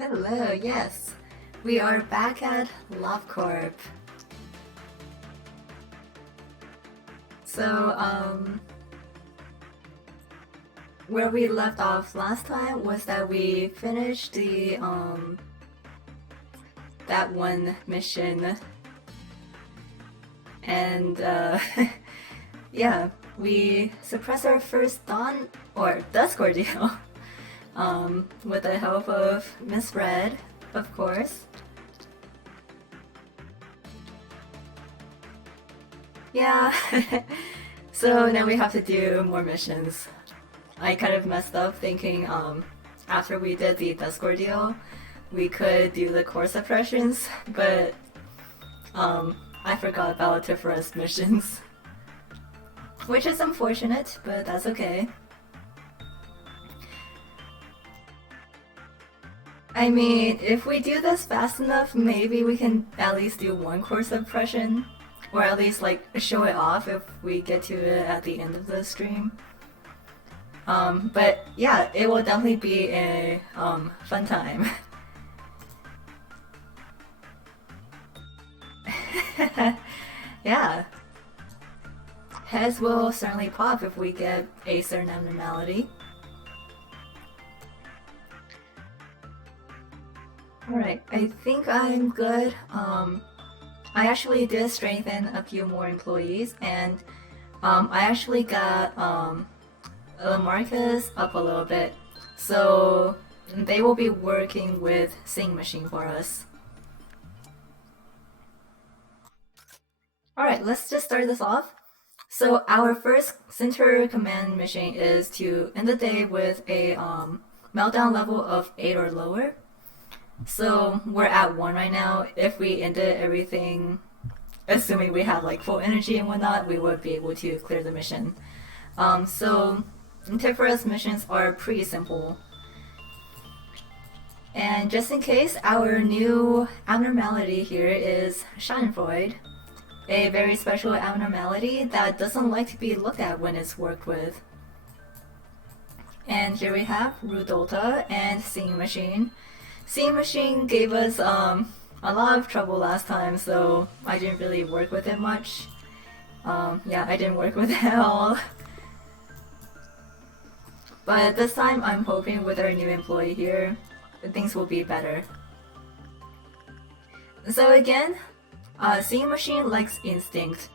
Hello, yes. We are back at LobCorp. So, where we left off last time was that we finished the, that one mission. And, yeah, we suppressed our first dusk ordeal. With the help of Miss Red, of course. Yeah, so now we have to do more missions. I kind of messed up thinking after we did the dusk ordeal, we could do the core suppressions, but I forgot about the first missions. Which is unfortunate, but that's okay. I mean, if we do this fast enough, maybe we can at least do one core suppression. Or at least, like, show it off if we get to it at the end of the stream. But yeah, it will definitely be a fun time. Yeah. Heads will certainly pop if we get a certain abnormality. Alright, I think I'm good. I actually did strengthen a few more employees, and I actually got Marcus up a little bit, so they will be working with Sing Machine for us. Alright, let's just start this off. So our first center command mission is to end the day with a meltdown level of 8 or lower. So we're at 1 right now. If we ended everything, assuming we have like full energy and whatnot, we would be able to clear the mission. So tip for us missions are pretty simple. And just in case, our new abnormality here is Schadenfreude, a very special abnormality that doesn't like to be looked at when it's worked with. And here we have Rudolta and Singing Machine. Singing Machine gave us a lot of trouble last time, so I didn't really work with it much. Yeah, I didn't work with it at all. But this time I'm hoping with our new employee here, things will be better. So again, Singing Machine likes instinct,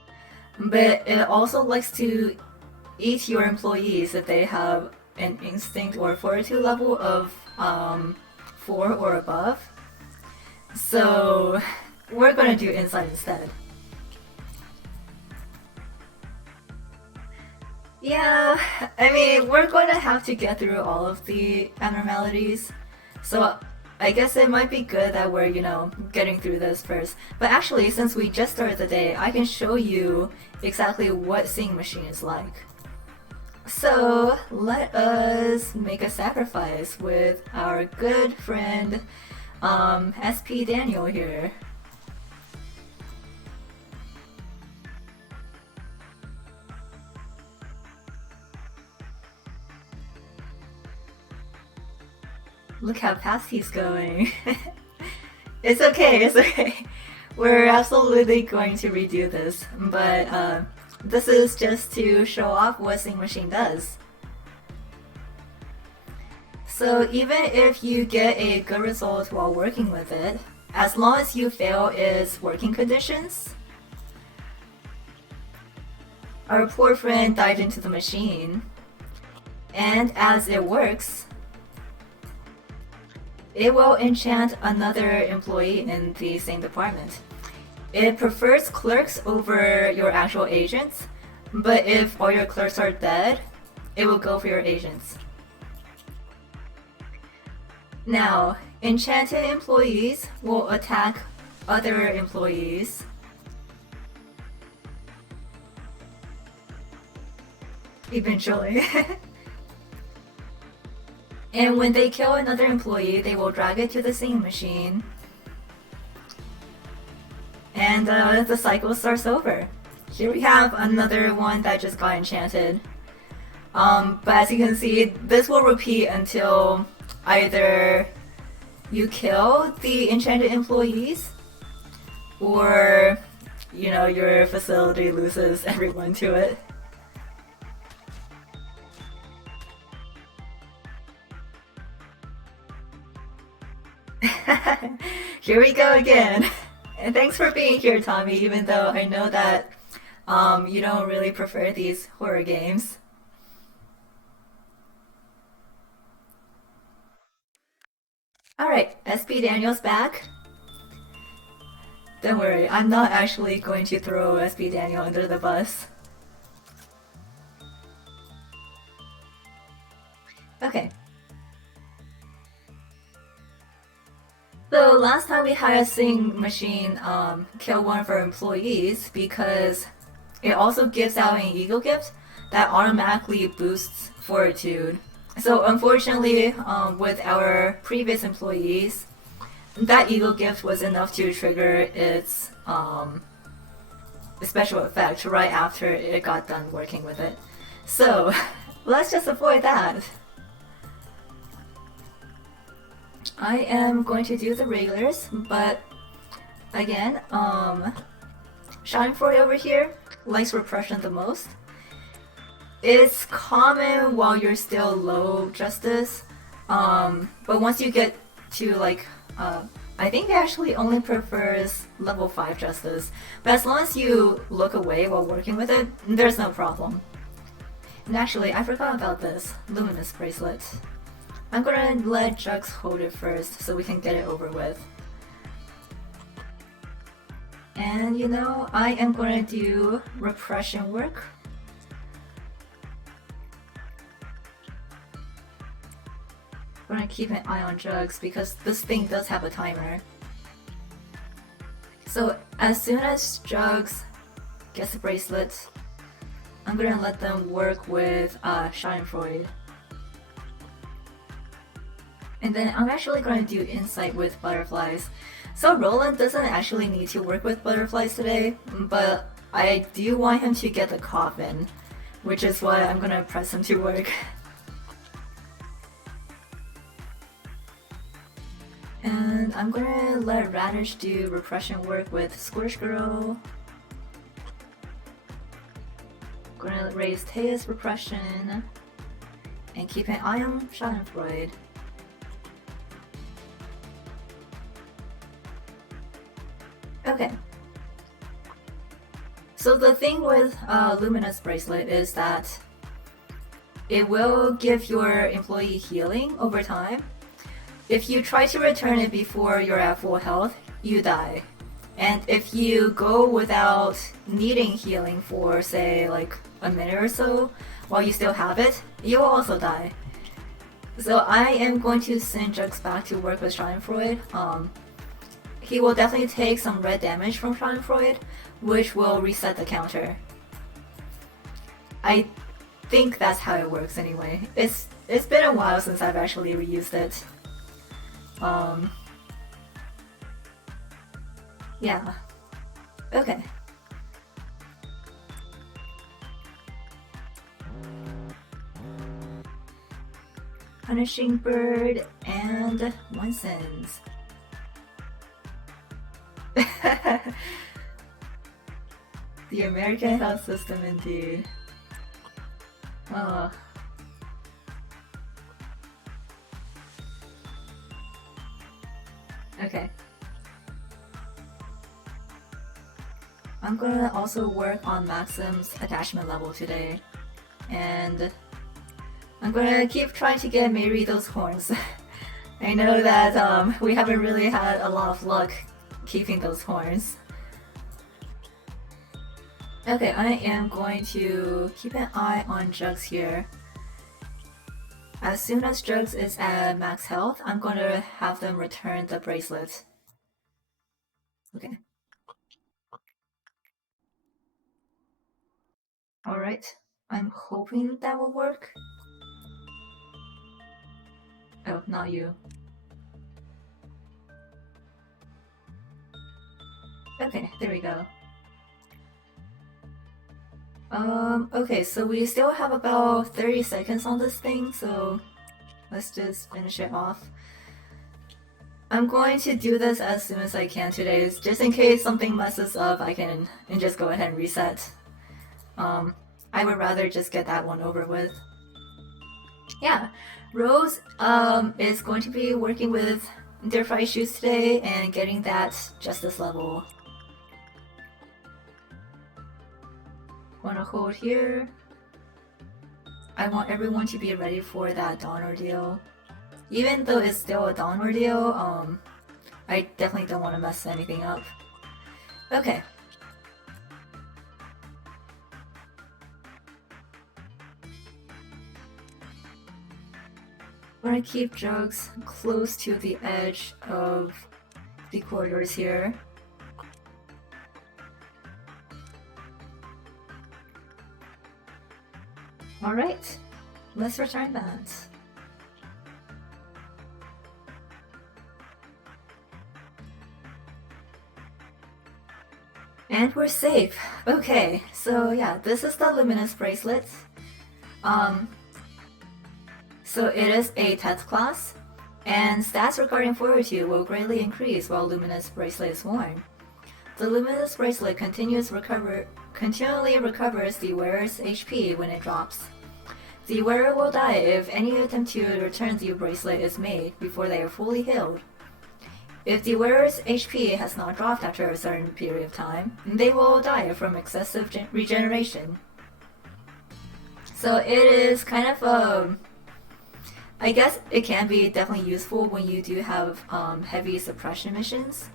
but it also likes to eat your employees if they have an instinct or fortitude level of 4 or above. So we're gonna do insight instead. Yeah, I mean, we're going to have to get through all of the abnormalities. So I guess it might be good that we're, getting through this first. But actually, since we just started the day, I can show you exactly what Singing Machine is like. So let us make a sacrifice with our good friend SP Daniel here. Look how fast he's going. It's okay, it's okay. We're absolutely going to redo this, but this is just to show off what Sing Machine does. So even if you get a good result while working with it, as long as you fail its working conditions, our poor friend dived into the machine, and as it works, it will enchant another employee in the same department. It prefers clerks over your actual agents, but if all your clerks are dead, it will go for your agents. Now, enchanted employees will attack other employees. Eventually. And when they kill another employee, they will drag it to the Singing Machine. And the cycle starts over. Here we have another one that just got enchanted. But as you can see, this will repeat until either you kill the enchanted employees, or you know, your facility loses everyone to it. Here we go again. And thanks for being here, Tommy, even though I know that you don't really prefer these horror games. Alright, SP Daniel's back. Don't worry, I'm not actually going to throw SP Daniel under the bus. Okay. So last time we had a sing machine kill one of our employees because it also gives out an ego gift that automatically boosts fortitude. So unfortunately, with our previous employees, that ego gift was enough to trigger its special effect right after it got done working with it. So let's just avoid that. I am going to do the regulars, but again, Schadenfreude over here likes repression the most. It's common while you're still low justice, but once you get to like, I think it actually only prefers level 5 justice, but as long as you look away while working with it, there's no problem. And actually, I forgot about this luminous bracelet. I'm gonna let Jugs hold it first so we can get it over with. And you know, I am gonna do repression work. I'm gonna keep an eye on Jugs because this thing does have a timer. So as soon as Jugs gets the bracelet, I'm gonna let them work with Schadenfreude. And then I'm actually going to do insight with butterflies. So Roland doesn't actually need to work with butterflies today, but I do want him to get the coffin, which is why I'm gonna press him to work. And I'm gonna let Radish do repression work with Squish Girl. Gonna raise Taya's repression and keep an eye on Schadenfreude. Okay. So the thing with Luminous Bracelet is that it will give your employee healing over time. If you try to return it before you're at full health, you die. And if you go without needing healing for, say, like a minute or so, while you still have it, you will also die. So I am going to send Jugs back to work with Schadenfreude. He will definitely take some red damage from Schadenfreude, which will reset the counter. I think that's how it works anyway. It's been a while since I've actually reused it. Yeah. Okay. Punishing Bird and Munsons. The American health system indeed. Oh. Okay. I'm gonna also work on Maxim's attachment level today. And I'm gonna keep trying to get Mary those horns. I know that we haven't really had a lot of luck keeping those horns. Okay, I am going to keep an eye on Jugs here. As soon as Jugs is at max health, I'm going to have them return the bracelet. Okay. Alright, I'm hoping that will work. Oh, not you. Okay, there we go. Okay, so we still have about 30 seconds on this thing, so let's just finish it off. I'm going to do this as soon as I can today, just in case something messes up. I can just go ahead and reset. I would rather just get that one over with. Yeah, Rose is going to be working with their fry shoes today and getting that justice level. Wanna hold here. I want everyone to be ready for that dawn ordeal. Even though it's still a dawn ordeal, I definitely don't want to mess anything up. Okay. We're gonna keep Jugs close to the edge of the corridors here. Alright, let's return that. And we're safe. Okay, so yeah, this is the Luminous Bracelet. So it is a 10th class, and stats regarding fortitude will greatly increase while Luminous Bracelet is worn. The Luminous Bracelet continually recovers the wearer's HP when it drops. The wearer will die if any attempt to return the bracelet is made before they are fully healed. If the wearer's HP has not dropped after a certain period of time, they will die from excessive regeneration. So it is kind of I guess it can be definitely useful when you do have heavy suppression missions.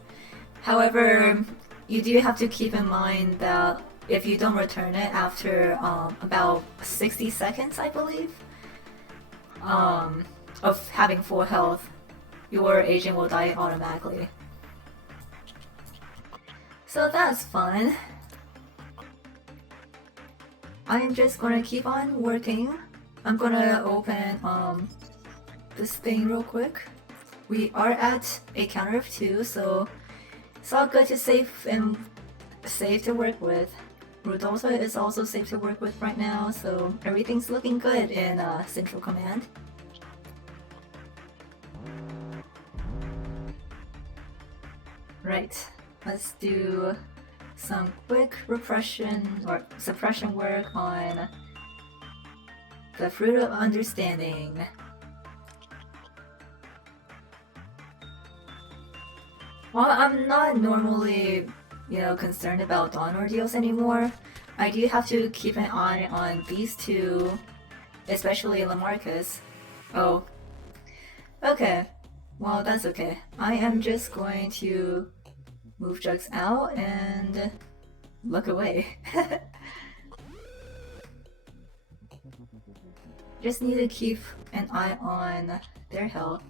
However, you do have to keep in mind that if you don't return it after about 60 seconds, I believe, of having full health, your agent will die automatically. So that's fun. I'm just gonna keep on working. I'm gonna open this thing real quick. We are at a counter of 2, so it's all good to safe to work with. Rudolpha is also safe to work with right now, so everything's looking good in Central Command. Right, let's do some quick repression or suppression work on the Fruit of Understanding. While I'm not normally, concerned about dawn ordeals anymore, I do have to keep an eye on these two, especially Lamarcus. Oh. Okay. Well, that's okay. I am just going to move Jugs out and look away. Just need to keep an eye on their health.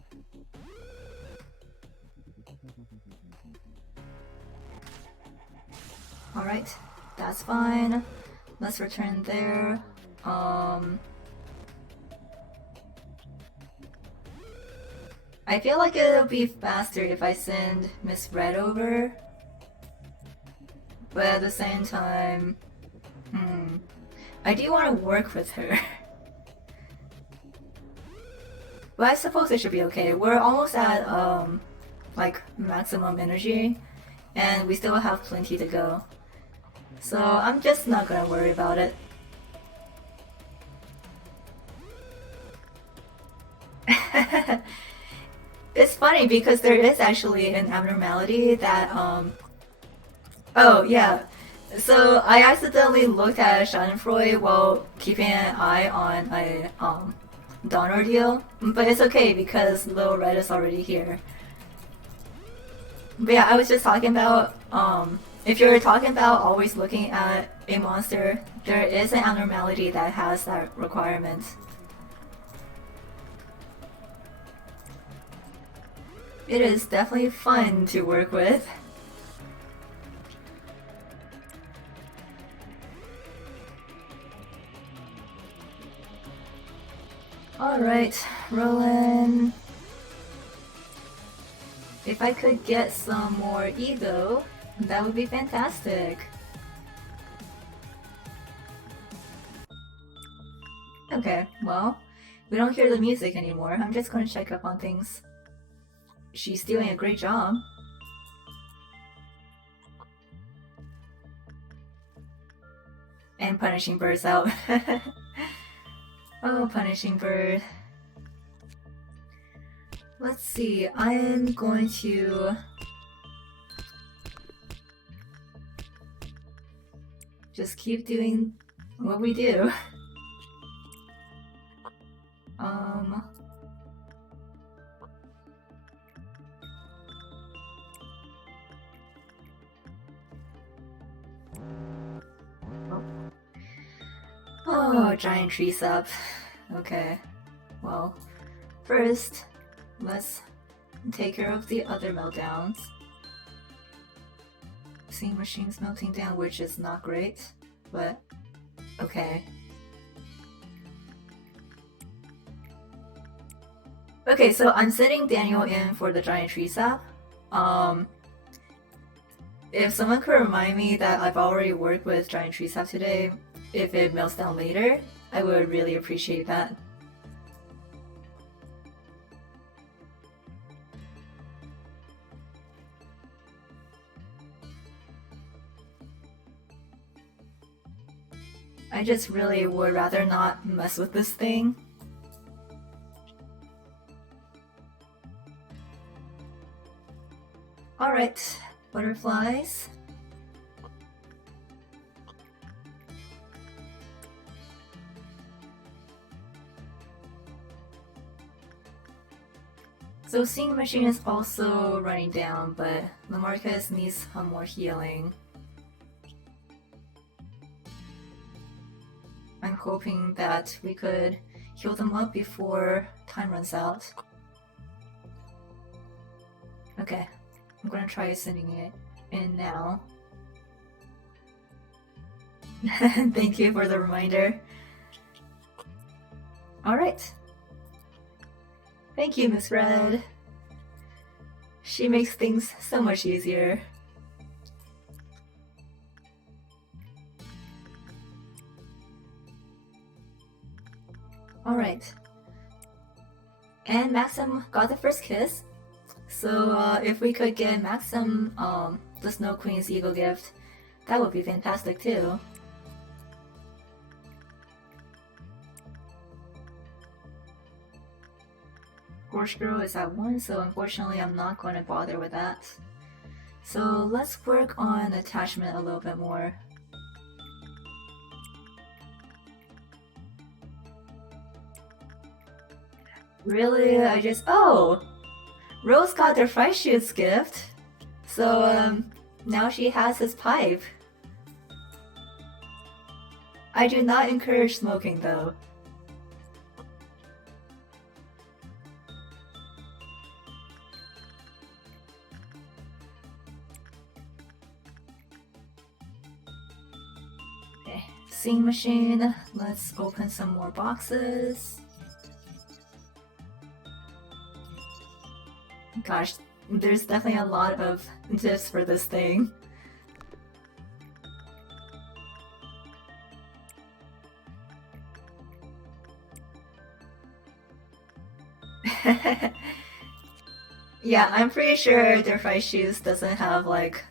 Alright, that's fine. Let's return there. I feel like it'll be faster if I send Miss Red over. But at the same time, I do want to work with her. But I suppose it should be okay. We're almost at like maximum energy, and we still have plenty to go. So I'm just not gonna worry about it. It's funny because there is actually an abnormality that oh yeah. So I accidentally looked at Schadenfreude while keeping an eye on a dawn ordeal, but it's okay because Little Red is already here. But yeah, I was just talking about if you're talking about always looking at a monster, there is an abnormality that has that requirement. It is definitely fun to work with. Alright, Roland. If I could get some more ego, that would be fantastic. Okay, well, we don't hear the music anymore. I'm just gonna check up on things. she's doing a great job. And punishing birds out. Oh, punishing bird. Let's see, I am going to just keep doing what we do. Oh, giant tree sap. Okay, well, first, let's take care of the other meltdowns. Seeing machines melting down, which is not great, but okay. Okay, so I'm sending Daniel in for the giant tree sap. If someone could remind me that I've already worked with giant tree sap today, if it melts down later, I would really appreciate that. I just really would rather not mess with this thing. Alright, butterflies. So Seeing Machine is also running down, but Lamarcus needs some more healing. I'm hoping that we could heal them up before time runs out. Okay, I'm gonna try sending it in now. Thank you for the reminder. Alright. Thank you, Miss Red. She makes things so much easier. Alright. And Maxim got the first kiss. So if we could get Maxim the Snow Queen's Eagle gift, that would be fantastic too. Gorge Girl is at 1, so unfortunately I'm not going to bother with that. So let's work on attachment a little bit more. Really? Oh! Rose got their Fight Shoots gift. So now she has his pipe. I do not encourage smoking though. Okay, Seeing Machine. Let's open some more boxes. Gosh, there's definitely a lot of gifs for this thing. Yeah, I'm pretty sure their Fight Shoes doesn't have like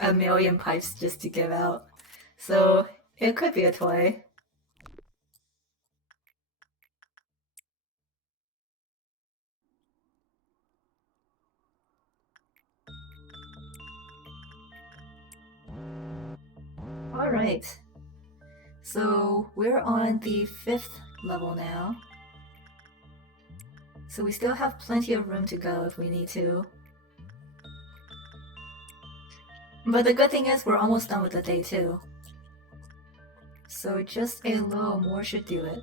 a million pipes just to give out. So it could be a toy. Alright. So we're on the 5th level now. So we still have plenty of room to go if we need to. But the good thing is we're almost done with the day too. So just a little more should do it.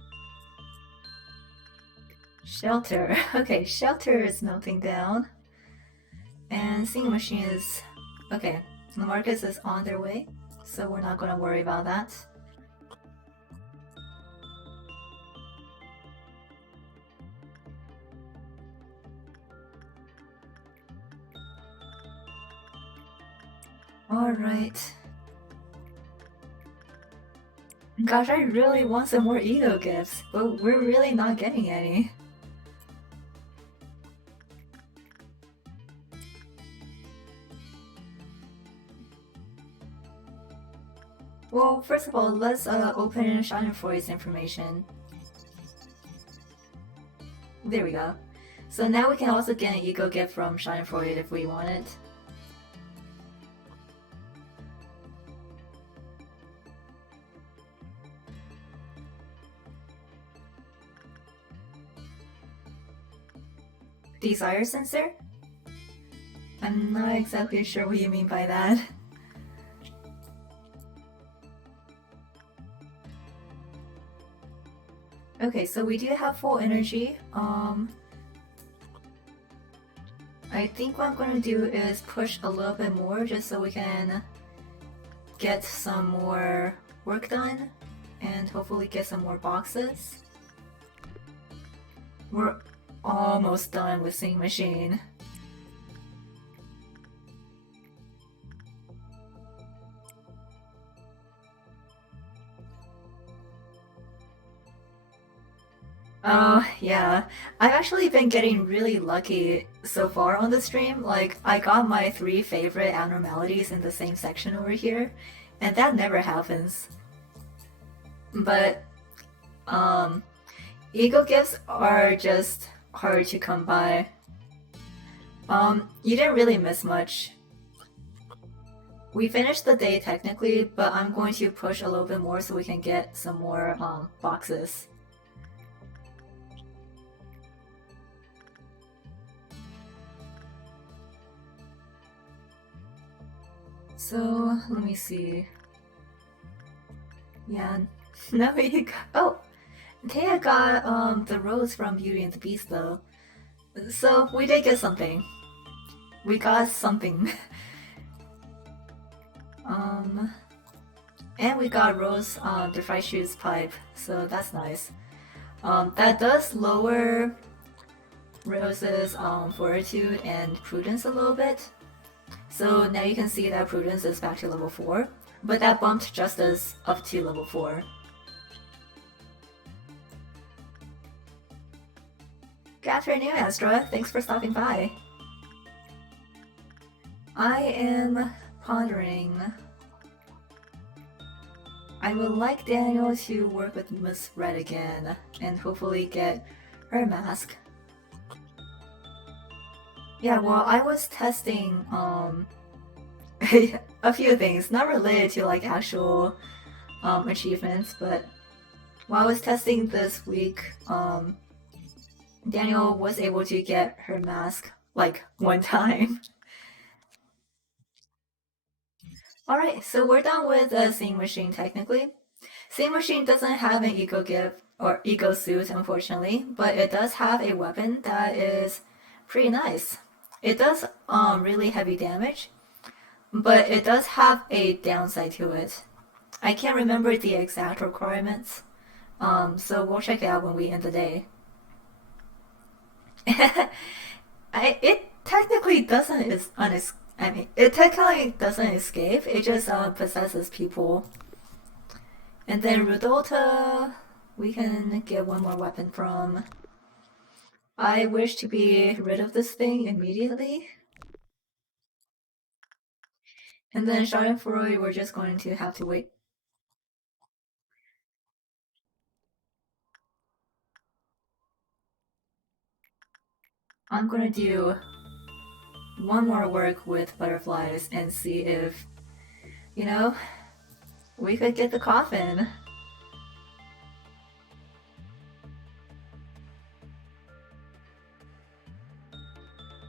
Shelter. Okay, Shelter is melting down. And Seeing Machine is... Okay, Lamarcus is on their way, so we're not gonna worry about that. Alright. Gosh, I really want some more ego gifts, but we're really not getting any. Well, first of all, let's open Schadenfreude's information. There we go. So now we can also get an eco gift from Schadenfreude if we want it. Desire sensor? I'm not exactly sure what you mean by that. Okay, so we do have full energy. I think what I'm gonna do is push a little bit more just so we can get some more work done and hopefully get some more boxes. We're almost done with Sing Machine. Oh, yeah. I've actually been getting really lucky so far on the stream. Like, I got my 3 favorite abnormalities in the same section over here, and that never happens. But, ego gifts are just hard to come by. You didn't really miss much. We finished the day technically, but I'm going to push a little bit more so we can get some more, boxes. So, let me see. Yeah, now we got. Oh! Taya got the rose from Beauty and the Beast though. So, we did get something. We got something. And we got Rose the Fried Shoes pipe, so that's nice. That does lower Rose's fortitude and prudence a little bit. So now you can see that prudence is back to level 4, but that bumped justice up to level 4. Good afternoon, Astra. Thanks for stopping by. I am pondering. I would like Daniel to work with Miss Red again and hopefully get her mask. Yeah, well, I was testing a few things, not related to like actual achievements, but while I was testing this week, Daniel was able to get her mask like one time. Alright, so we're done with the Sing Machine technically. Sing Machine doesn't have an eco gift or eco suit, unfortunately, but it does have a weapon that is pretty nice. It does really heavy damage, but it does have a downside to it. I can't remember the exact requirements, so we'll check it out when we end the day. It technically doesn't it technically doesn't escape. It just possesses people. And then Rudolta, we can get one more weapon from. I wish to be rid of this thing immediately. And then Schadenfreude, we're just going to have to wait. I'm gonna do one more work with butterflies and see if, you know, we could get the coffin.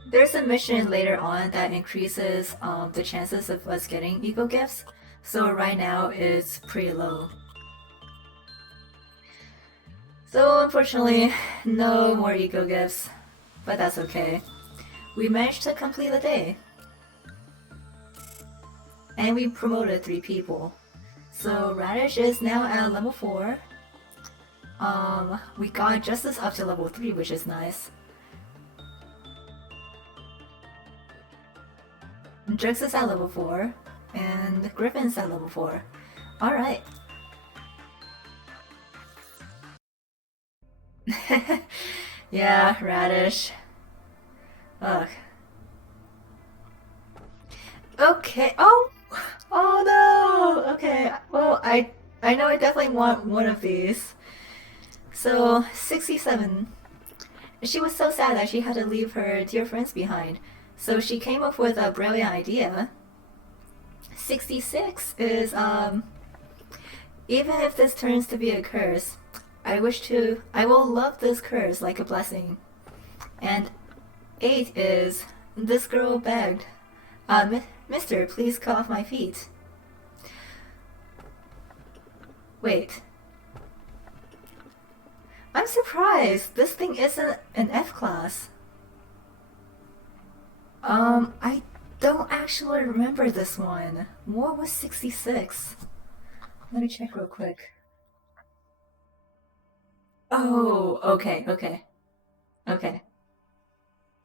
There's a mission later on that increases the chances of us getting eco gifts, so right now it's pretty low. So unfortunately, no more eco gifts, but that's okay. We managed to complete the day. And we promoted 3 people. So Radish is now at level 4. We got Justice up to level 3, which is nice. Jux is at level 4, and Griffin's at level 4. Alright. Yeah, Radish. Ugh. Okay, oh! Oh no! Okay, well, I know I definitely want one of these. So, 67. She was so sad that she had to leave her dear friends behind. So she came up with a brilliant idea. 66 is, even if this turns to be a curse, I will love this curse like a blessing. And 8 is, this girl begged, Mister, please cut off my feet. Wait, I'm surprised this thing isn't an F class. I don't actually remember this one. What was 66? Let me check real quick. Oh, okay, okay, okay.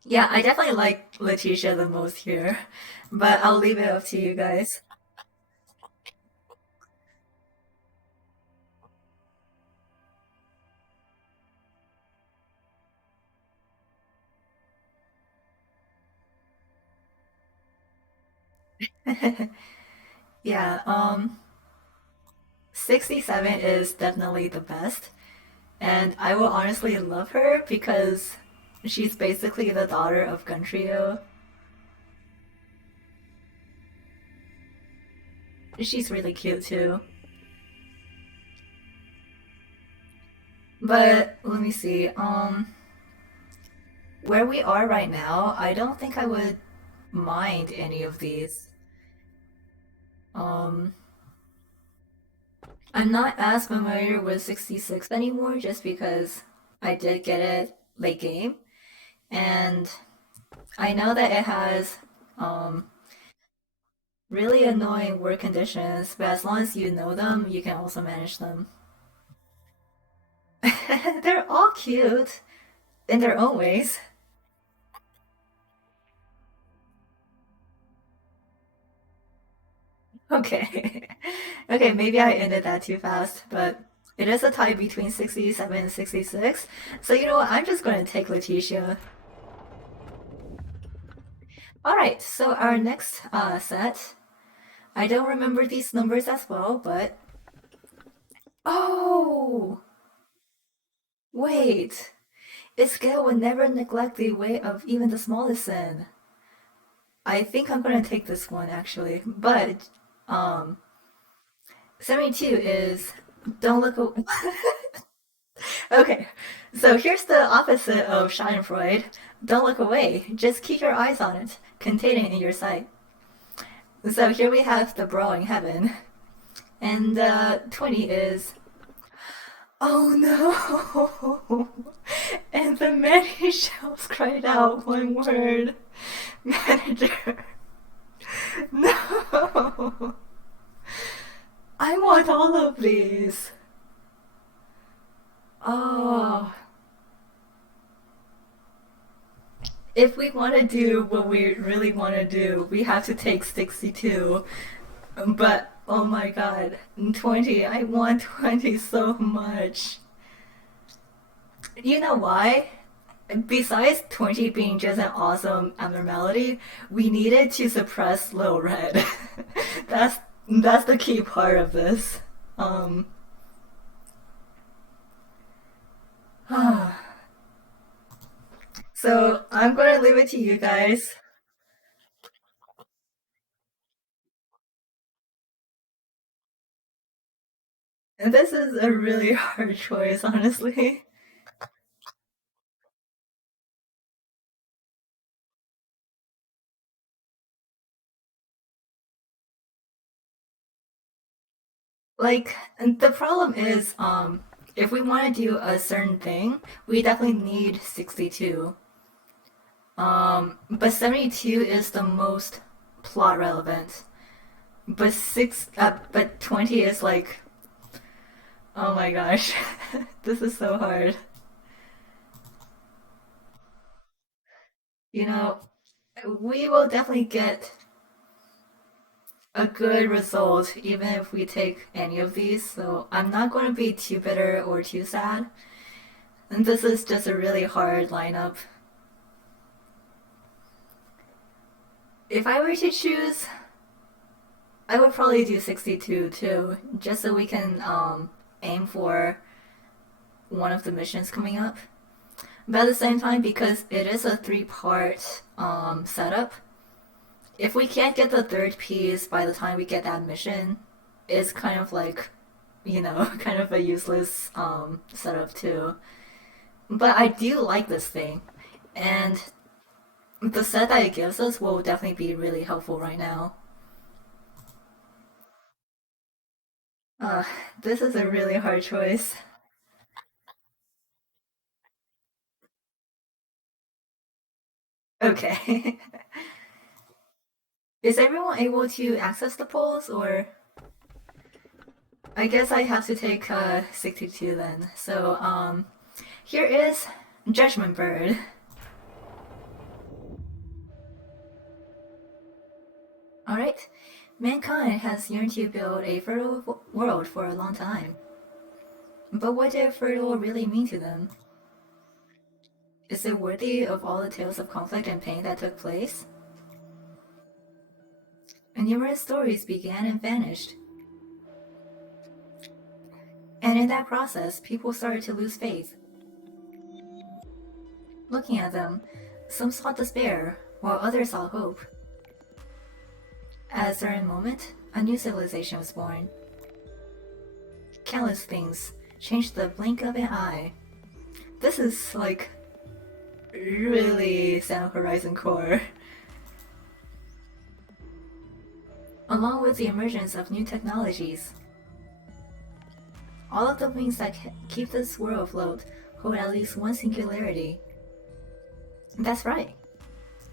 Yeah, I definitely like Letitia the most here, but I'll leave it up to you guys. Yeah, 67 is definitely the best, and I will honestly love her because she's basically the daughter of Guntrio. She's really cute too. But let me see. Where we are right now, I don't think I would mind any of these. Um, I'm not as familiar with 66 anymore just because I did get it late game, and I know that it has um, really annoying work conditions, but as long as you know them, you can also manage them. They're all cute in their own ways. Okay. Okay, maybe I ended that too fast, but it is a tie between 67 and 66. So you know what? I'm just going to take Letitia. All right, so our next set. I don't remember these numbers as well, but oh, wait. Iskele would never neglect the way of even the smallest sin. I think I'm gonna take this one actually, but um, 72 is don't look. Okay, so here's the opposite of Schadenfreude. Don't look away. Just keep your eyes on it, contain it in your sight. So here we have the brawling heaven, and 20 is oh no! And the many shells cried out one word, manager. No! I want all of these. Oh, if we want to do what we really want to do, we have to take 62. But oh my god, 20. I want 20 so much. You know why? Besides 20 being just an awesome abnormality, we needed to suppress Little Red. that's that's the key part of this. Um so I'm gonna leave it to you guys. And this is a really hard choice, honestly. Like, the problem is, if we want to do a certain thing, we definitely need 62. But 72 is the most plot relevant. But 20 is like, oh my gosh, this is so hard. You know, we will definitely get a good result even if we take any of these, so I'm not going to be too bitter or too sad. And this is just a really hard lineup. If I were to choose, I would probably do 62 too, just so we can aim for one of the missions coming up. But at the same time, because it is a three-part setup, if we can't get the third piece by the time we get that mission, it's kind of like, kind of a useless setup too. But I do like this thing, and the set that it gives us will definitely be really helpful right now. Uh, this is a really hard choice. Okay. Is everyone able to access the polls, or I guess I have to take 62 then. So, here is Judgment Bird. Alright. Mankind has yearned to build a fertile world for a long time. But what did fertile really mean to them? Is it worthy of all the tales of conflict and pain that took place? And numerous stories began and vanished. And in that process, people started to lose faith. Looking at them, some saw despair, while others saw hope. At a certain moment, a new civilization was born. Countless things changed the blink of an eye. This is like really Sound Horizon core. Along with the emergence of new technologies, all of the things that keep this world afloat hold at least one singularity. That's right.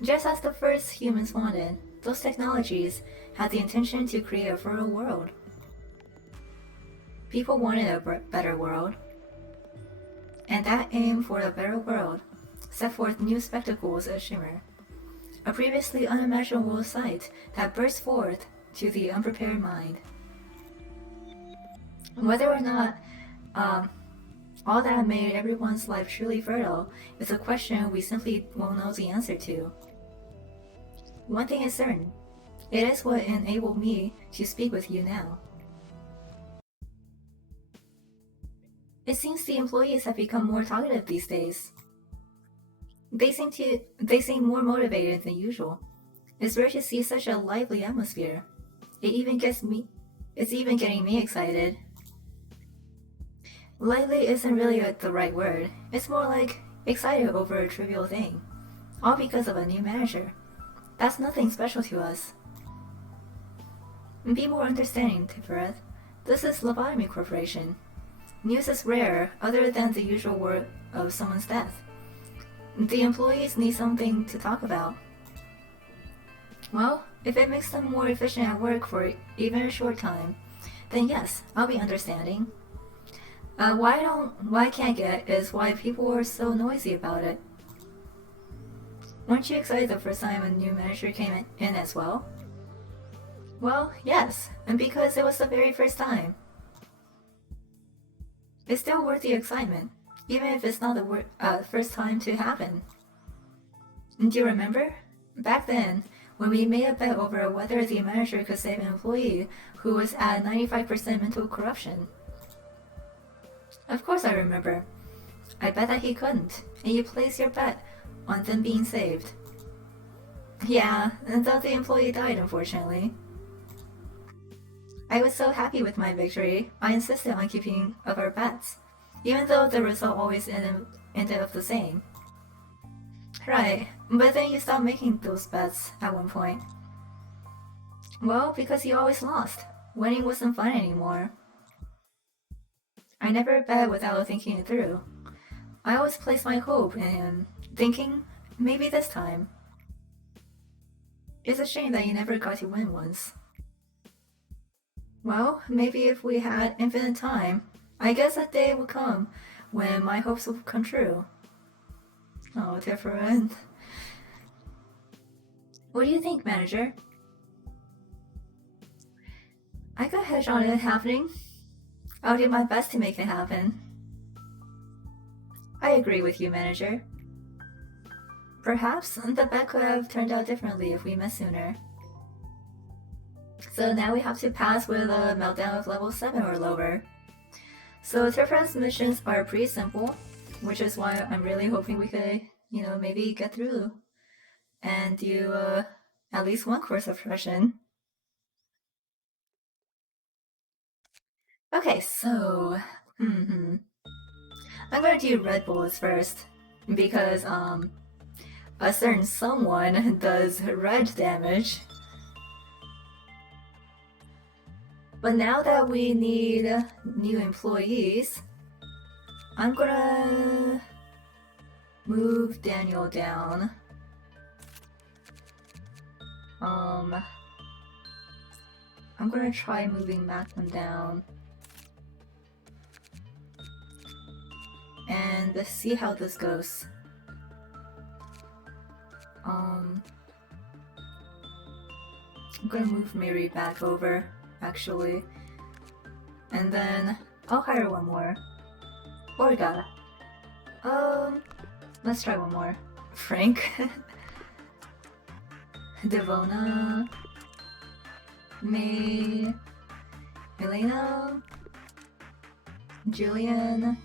Just as the first humans wanted, those technologies had the intention to create a fertile world. People wanted a better world. And that aim for a better world set forth new spectacles of shimmer. A previously unimaginable sight that burst forth to the unprepared mind. Whether or not all that made everyone's life truly fertile is a question we simply won't know the answer to. One thing is certain, it is what enabled me to speak with you now. It seems the employees have become more talkative these days. They seem more motivated than usual. It's rare to see such a lively atmosphere. It's even getting me excited. Lively isn't really the right word. It's more like excited over a trivial thing. All because of a new manager. That's nothing special to us. Be more understanding, Tifereth. This is Lobotomy Corporation. News is rare, other than the usual word of someone's death. The employees need something to talk about. Well, if it makes them more efficient at work for even a short time, then yes, I'll be understanding. What I can't get is why people are so noisy about it. Weren't you excited the first time a new manager came in as well? Well, yes, and because it was the very first time. It's still worth the excitement, even if it's not the first time to happen. Do you remember? Back then, when we made a bet over whether the manager could save an employee who was at 95% mental corruption. Of course I remember. I bet that he couldn't, and you placed your bet on them being saved. Yeah, and though the employee died, unfortunately. I was so happy with my victory, I insisted on keeping of our bets, even though the result always ended up the same. Right, but then you stopped making those bets at one point. Well, because you always lost. Winning wasn't fun anymore. I never bet without thinking it through. I always placed my hope in him, thinking, maybe this time. It's a shame that you never got to win once. Well, maybe if we had infinite time, I guess a day would come when my hopes will come true. Oh, different. What do you think, manager? I got hedge on it happening. I'll do my best to make it happen. I agree with you, manager. Perhaps the bet could have turned out differently if we met sooner. So now we have to pass with a meltdown of level 7 or lower. So Tirfran's missions are pretty simple, which is why I'm really hoping we could, maybe get through and do at least one course of Russian. Okay, so I'm gonna do red bullets first because a certain someone does red damage. But now that we need new employees, I'm gonna move Daniel down. I'm gonna try moving Macklin down. And let's see how this goes. I'm gonna move Mary back over, actually. And then I'll hire one more. Olga. Let's try one more. Frank. Devona. May. Elena. Julian.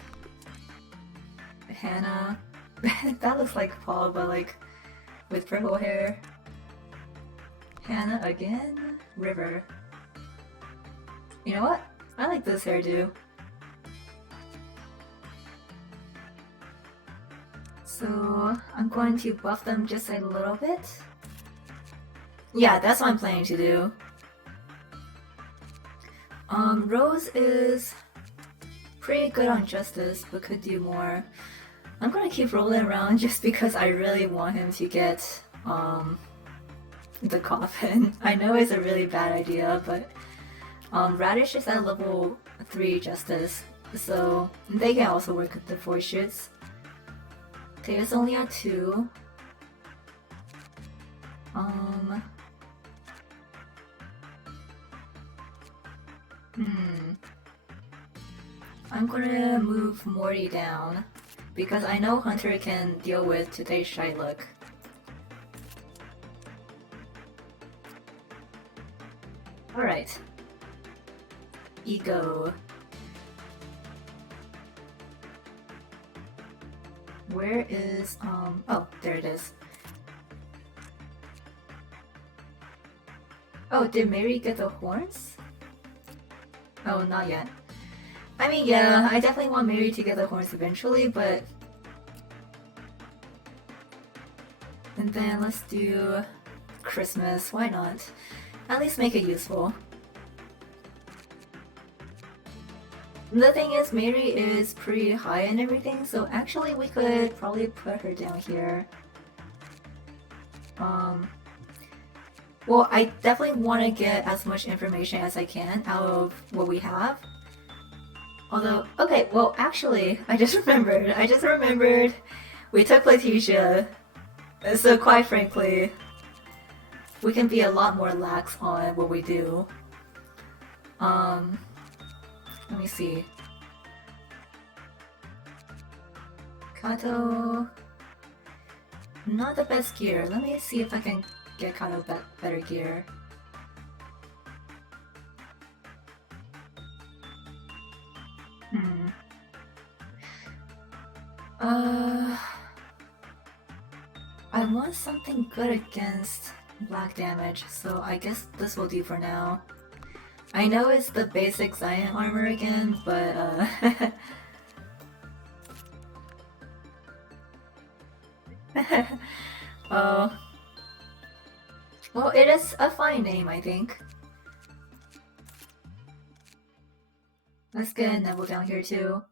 Hannah. That looks like Paul, but like with purple hair. Hannah again. River. You know what? I like this hairdo. So I'm going to buff them just a little bit. Yeah, that's what I'm planning to do. Rose is pretty good on justice, but could do more. I'm gonna keep rolling around just because I really want him to get the coffin. I know it's a really bad idea, but Radish is at level 3 justice, so they can also work with the voice shoots. Thea's only at 2. I'm gonna move Morty down because I know Hunter can deal with today's shy look. Alright. Ego. Where is, oh, there it is. Oh, did Mary get the horns? Oh, not yet. I mean, yeah, I definitely want Mary to get the horns eventually, but... And then let's do Christmas, why not? At least make it useful. The thing is, Mary is pretty high and everything, so actually we could probably put her down here. Well, I definitely want to get as much information as I can out of what we have. Although, okay, well, actually, I just remembered we took Letitia, so quite frankly, we can be a lot more lax on what we do. Let me see. Kato... Not the best gear. Let me see if I can get Kato better gear. I want something good against black damage, so I guess this will do for now. I know it's the basic Zion armor again, but oh. Well, it is a fine name, I think. Let's get Neville down here too.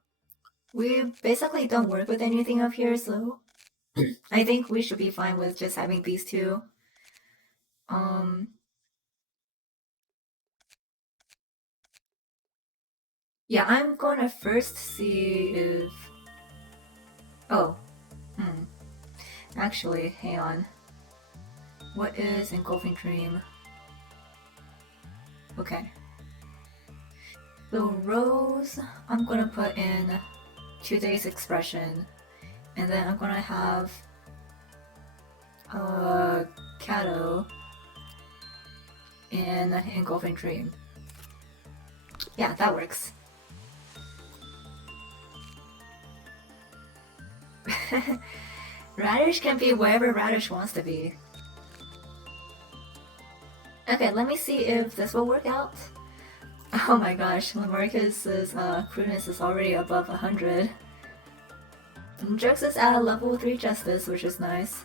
We basically don't work with anything up here, so I think we should be fine with just having these two. Yeah, I'm gonna first see if... Oh, actually, hang on. What is Engulfing Dream? Okay. So Rose, I'm gonna put in today's expression, and then I'm gonna have Kato in Engulfing Dream. Yeah, that works. Radish can be wherever Radish wants to be. Okay, let me see if this will work out. Oh my gosh, Lamarcus's prudence is already above 100. Jux is at level 3 justice, which is nice.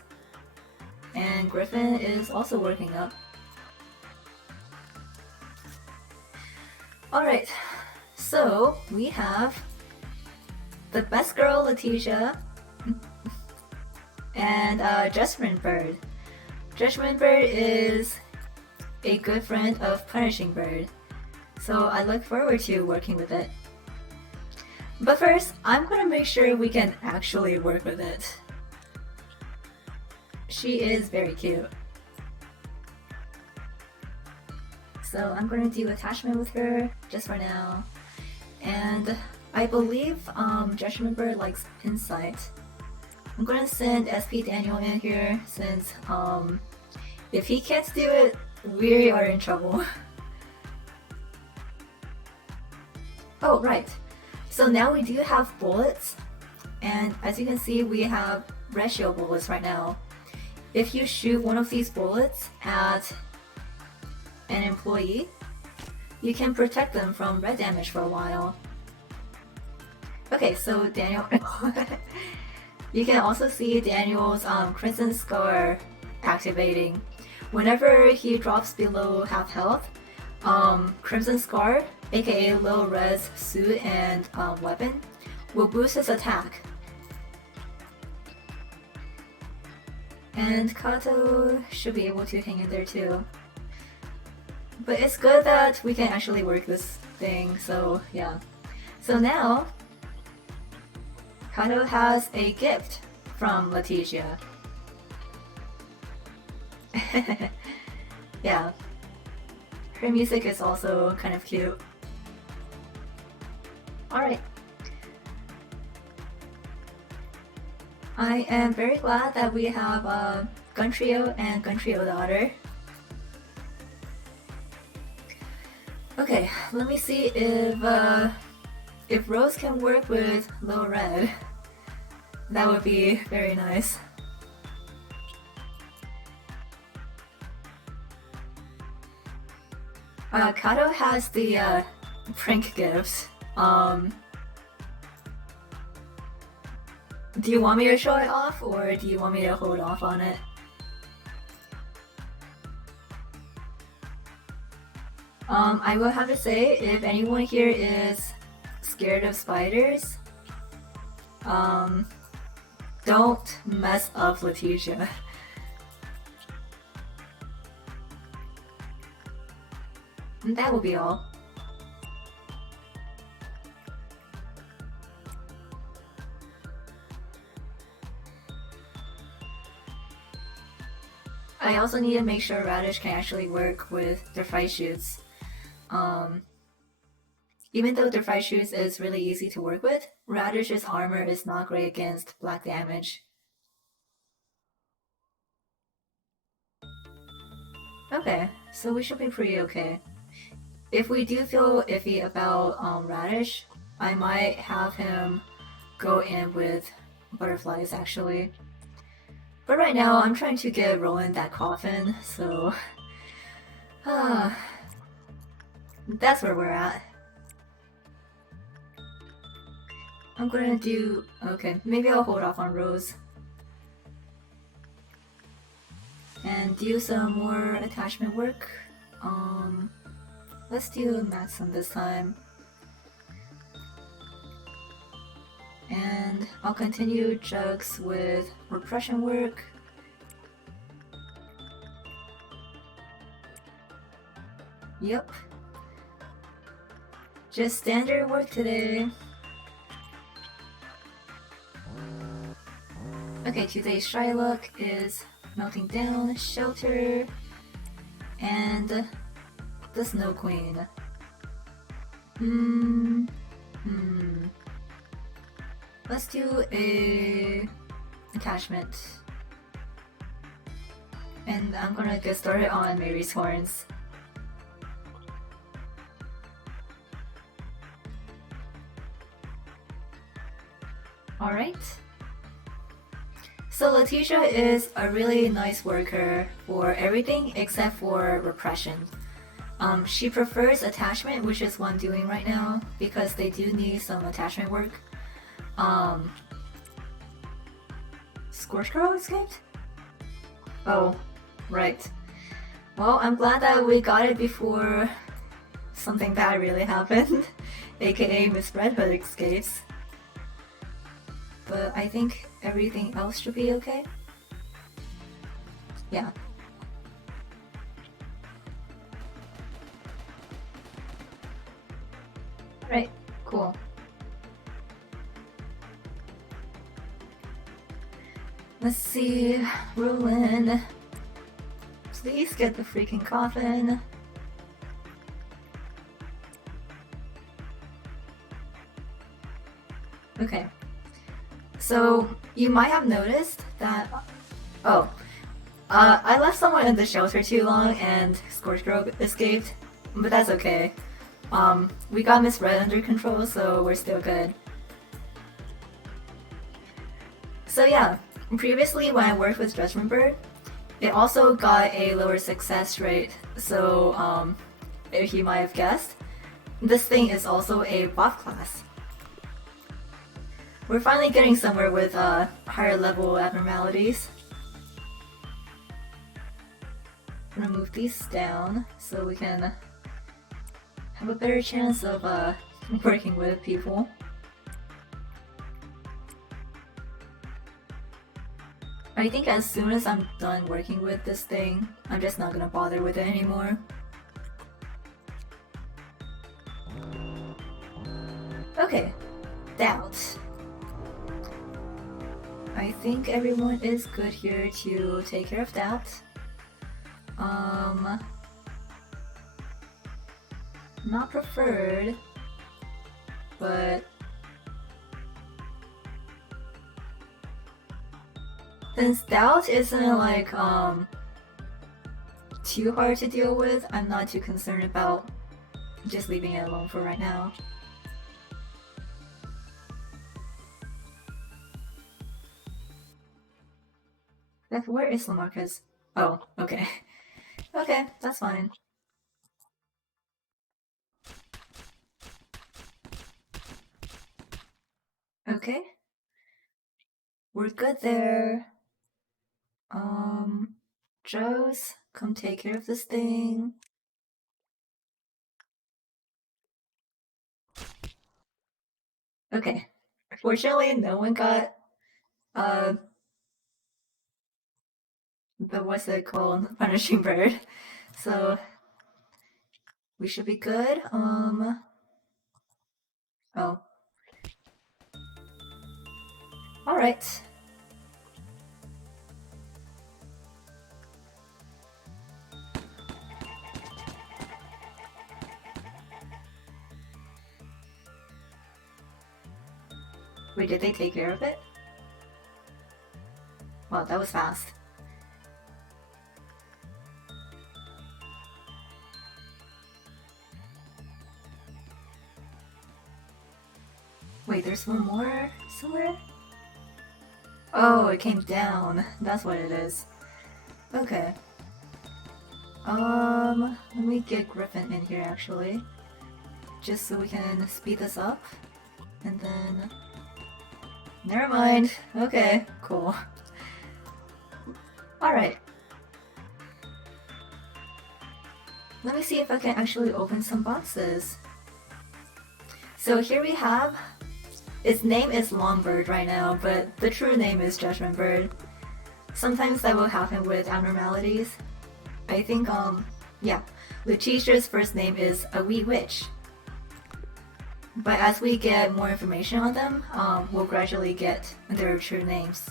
And Griffin is also working up. Alright, so we have the best girl, Letitia, and Judgment Bird. Judgment Bird is a good friend of Punishing Bird, so I look forward to working with it. But first, I'm gonna make sure we can actually work with it. She is very cute. So I'm gonna do attachment with her just for now. And I believe Judgment Bird likes Insight. I'm gonna send SP Daniel in here since if he can't do it, we are in trouble. Oh, right. So now we do have bullets, and as you can see, we have red shield bullets right now. If you shoot one of these bullets at an employee, you can protect them from red damage for a while. Okay, so Daniel... You can also see Daniel's Crimson Scar activating. Whenever he drops below half health, Crimson Scar, aka low res suit and weapon, will boost his attack. And Kato should be able to hang in there too. But it's good that we can actually work this thing, so yeah. So now, Kato has a gift from Letitia. Yeah. Her music is also kind of cute. Alright. I am very glad that we have Gun Trio and Gun Trio Daughter. Okay, let me see if Rose can work with Low Red. That would be very nice. Kato has the prank gift. Do you want me to show it off, or do you want me to hold off on it? I will have to say, if anyone here is scared of spiders, don't mess up Letitia. That will be all. I also need to make sure Radish can actually work with their fight shoots. Even though their fight shoots is really easy to work with, Radish's armor is not great against black damage. Okay, so we should be pretty okay. If we do feel iffy about Radish, I might have him go in with butterflies actually. But right now, I'm trying to get Roland that coffin, so... that's where we're at. I'm gonna do... okay, maybe I'll hold off on Rose. And do some more attachment work. Let's do Maxim this time. And I'll continue Jugs with repression work. Yep. Just standard work today. Okay, today's Shylock is Melting Down, Shelter, and the Snow Queen. Let's do a attachment. And I'm gonna get started on Mary's Horns. Alright. So Letitia is a really nice worker for everything except for repression. She prefers attachment, which is what I'm doing right now, because they do need some attachment work. Scorch Girl escaped? Oh, right. Well, I'm glad that we got it before something bad really happened, aka Miss Red Hood escapes. But I think everything else should be okay. Yeah. Alright, cool. Let's see, Ruin. Please get the freaking coffin. Okay. So, you might have noticed that... Oh. I left someone in the shelter too long and Scorch Girl escaped, but that's okay. We got Miss Red under control, so we're still good. So yeah, previously when I worked with Judgment Bird, it also got a lower success rate, so if you might have guessed, this thing is also a buff class. We're finally getting somewhere with higher level abnormalities. I'm gonna move these down so we can have a better chance of working with people. I think as soon as I'm done working with this thing, I'm just not gonna bother with it anymore. Okay, doubt. I think everyone is good here to take care of that. Not preferred, but since doubt isn't like too hard to deal with, I'm not too concerned about just leaving it alone for right now. Where is Lamarcus? Oh, okay. Okay, that's fine. Okay. We're good there. Joes, come take care of this thing. Okay. Fortunately, no one got, what's it called? Punishing Bird. So, we should be good. Oh. Alright. Wait, did they take care of it? Wow, that was fast. Wait, there's one more somewhere? Oh, it came down. That's what it is. Okay. Let me get Griffin in here actually. Just so we can speed this up. And then... Never mind. Okay, cool. Alright. Let me see if I can actually open some boxes. So here we have... Its name is Longbird right now, but the true name is Judgment Bird. Sometimes that will happen with abnormalities. I think, yeah, Letitia's first name is a wee witch. But as we get more information on them, we'll gradually get their true names.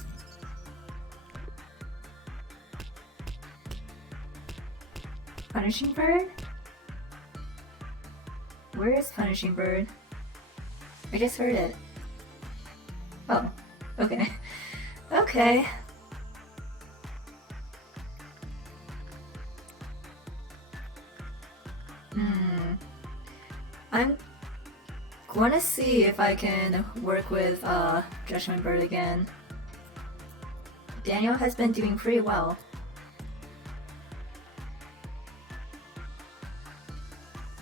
Punishing Bird? Where is Punishing Bird? I just heard it. Oh, okay. Okay. I'm want to see if I can work with Judgment Bird again. Daniel has been doing pretty well.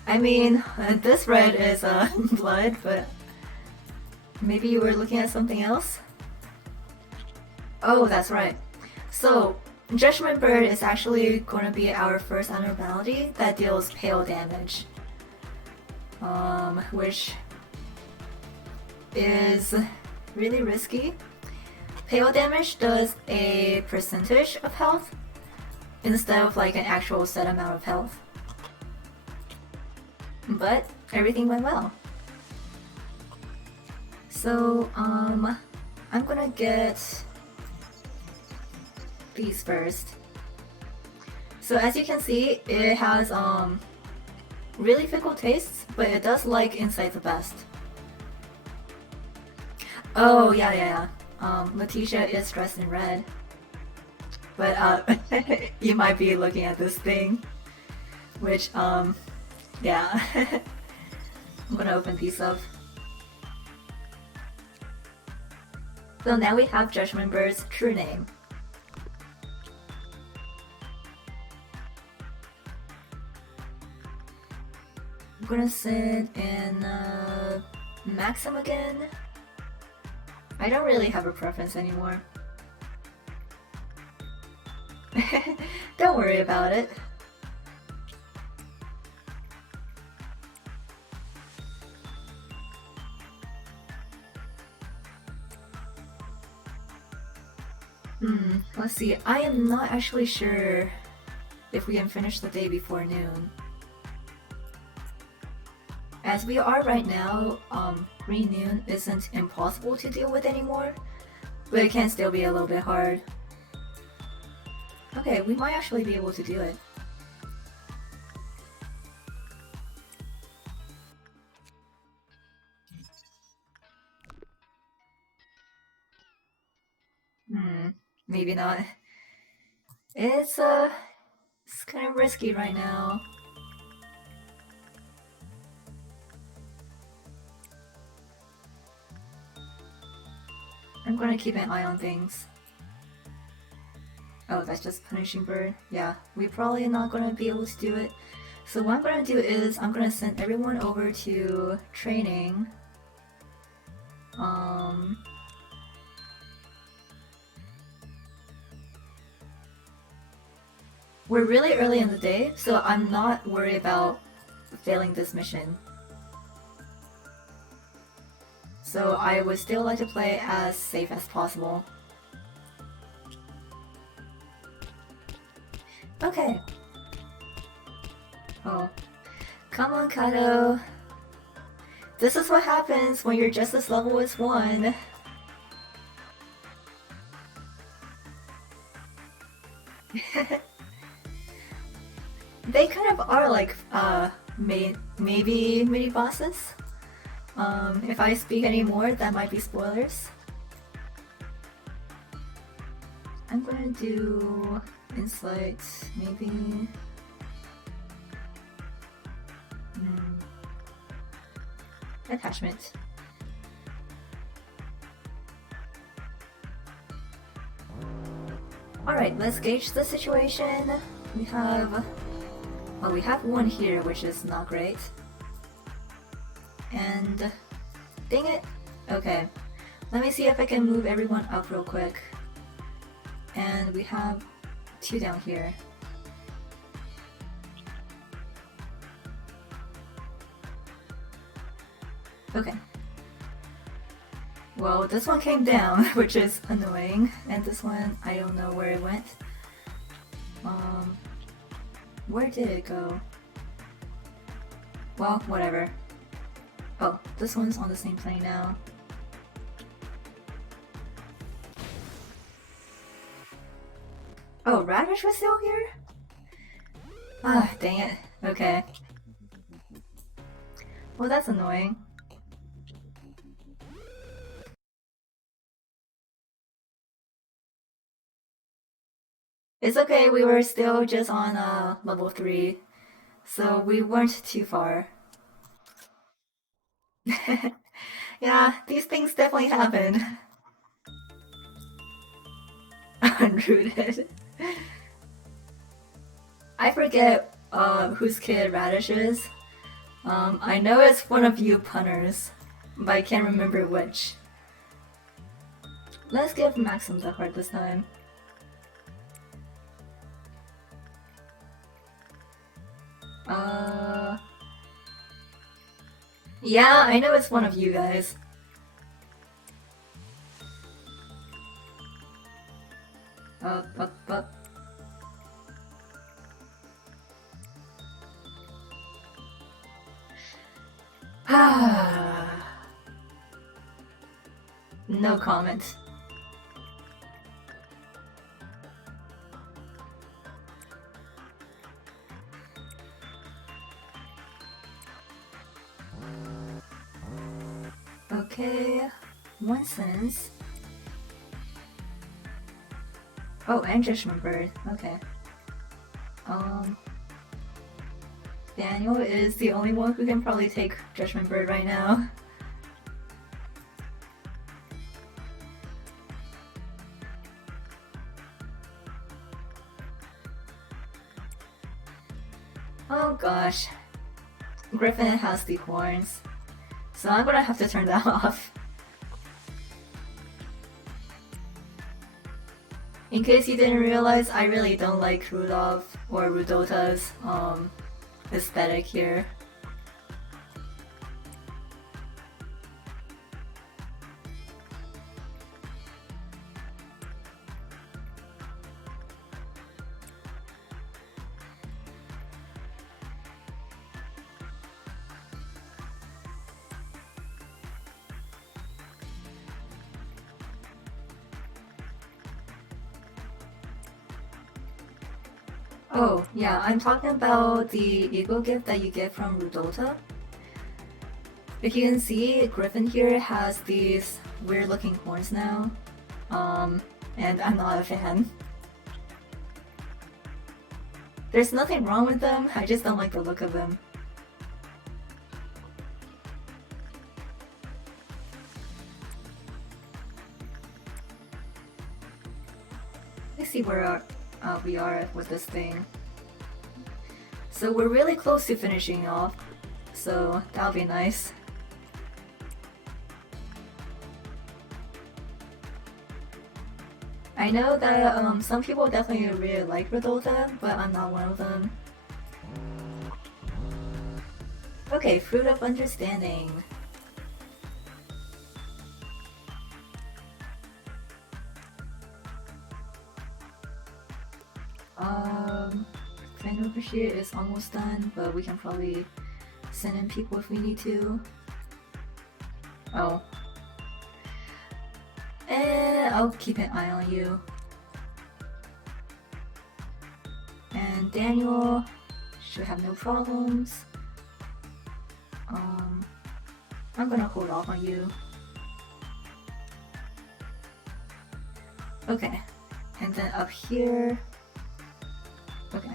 I mean, this red is blood, but maybe you were looking at something else? Oh, that's right. So, Judgment Bird is actually going to be our first abnormality that deals pale damage. Which is really risky. Pale damage does a percentage of health instead of like an actual set amount of health. But everything went well. So, I'm gonna get these first. So as you can see, it has really fickle tastes, but it does like Insight the best. Oh yeah. Letitia is dressed in red. But you might be looking at this thing, which yeah. I'm gonna open these up. So now we have Judgment Bird's true name. I'm gonna sit in Maxim again. I don't really have a preference anymore. Don't worry about it. Let's see. I am not actually sure if we can finish the day before noon. As we are right now, pre-noon isn't impossible to deal with anymore, but it can still be a little bit hard. Okay, we might actually be able to do it. Maybe not. It's kind of risky right now. I'm gonna keep an eye on things. Oh, that's just Punishing Bird. Yeah, we probably not gonna be able to do it. So what I'm gonna do is I'm gonna send everyone over to training. We're really early in the day, so I'm not worried about failing this mission. So I would still like to play as safe as possible. Okay. Oh. Come on, Kato. This is what happens when your justice level is 1. They kind of are like, maybe mini bosses. If I speak any more, that might be spoilers. I'm gonna do Insight, maybe. Attachment. Alright, let's gauge the situation. We have one here, which is not great. And dang it. Okay, let me see if I can move everyone up real quick. And we have 2 down here. Okay. Well, this one came down, which is annoying, and this one, I don't know where it went. Where did it go? Well, whatever. Oh, this one's on the same plane now. Oh, Radish was still here? Ah, dang it. Okay. Well, that's annoying. It's okay, we were still just on level 3, so we weren't too far. Yeah, these things definitely happen. Unrooted. I forget whose kid Radish is. I know it's one of you punters, but I can't remember which. Let's give Maxim the heart this time. Yeah, I know it's one of you guys. Up. No comment. Okay, one sentence. Oh, and Judgment Bird. Okay. Daniel is the only one who can probably take Judgment Bird right now. Oh gosh. Griffin has the horns, so I'm gonna have to turn that off. In case you didn't realize, I really don't like Rudolph or Rudota's aesthetic here. Oh, yeah, I'm talking about the ego gift that you get from Rudota. If you can see, Griffin here has these weird looking horns now. And I'm not a fan. There's nothing wrong with them, I just don't like the look of them. Let's see where we are with this thing. So we're really close to finishing off, so that'll be nice. I know that some people definitely really like Redolta, but I'm not one of them. Okay, Fruit of Understanding. Fan over here is almost done, but we can probably send in people if we need to. Oh. I'll keep an eye on you. And Daniel should have no problems. I'm gonna hold off on you. Okay. And then up here. Okay.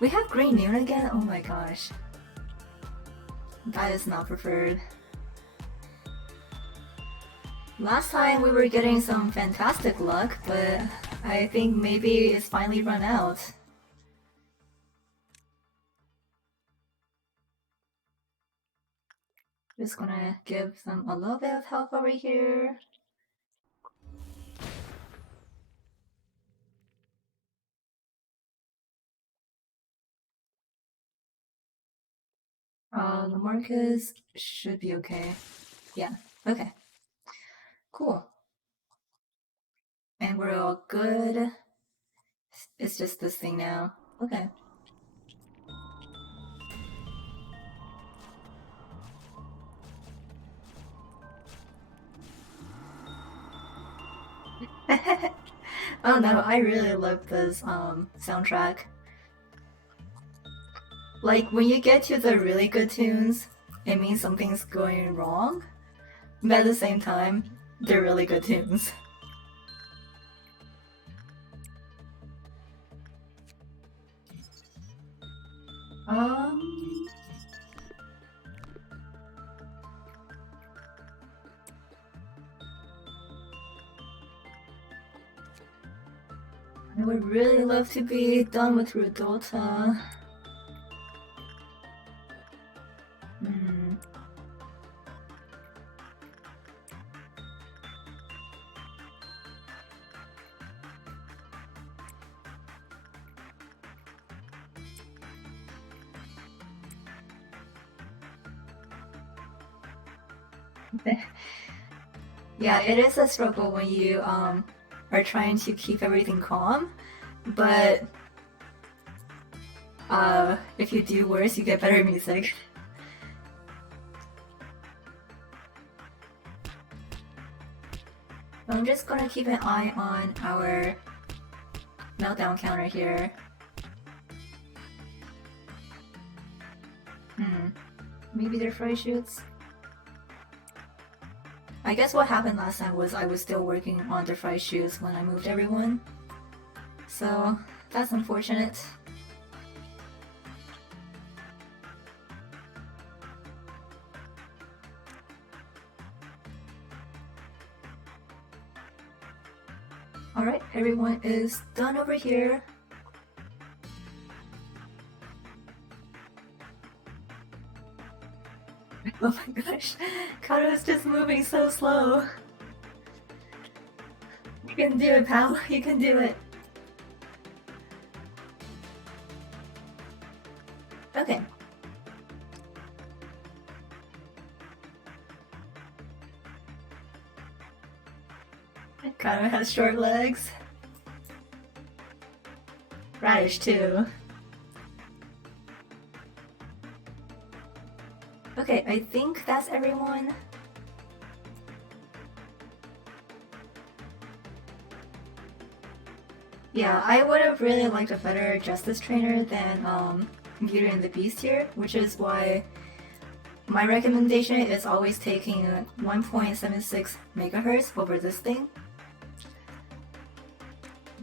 We have Grey Noon again? Oh my gosh. That is not preferred. Last time we were getting some fantastic luck, but I think maybe it's finally run out. Just gonna give them a little bit of help over here. The Marcus should be okay. Yeah, okay. Cool. And we're all good. It's just this thing now. Okay. Oh no, I really love this soundtrack. Like when you get to the really good tunes, it means something's going wrong, but at the same time, they're really good tunes. I would really love to be done with Rudota. Yeah, it is a struggle when you are trying to keep everything calm, but if you do worse, you get better music. I'm just gonna keep an eye on our meltdown counter here. Maybe they're fry shoots? I guess what happened last time was I was still working on the fry shoots when I moved everyone. So that's unfortunate. Alright, everyone is done over here. Oh my gosh, Kato is just moving so slow. You can do it, pal. You can do it. Okay. Kato has short legs. Radish too. Okay, I think that's everyone. Yeah, I would have really liked a better Justice Trainer than Beauty and the Beast here, which is why my recommendation is always taking 1.76 megahertz over this thing.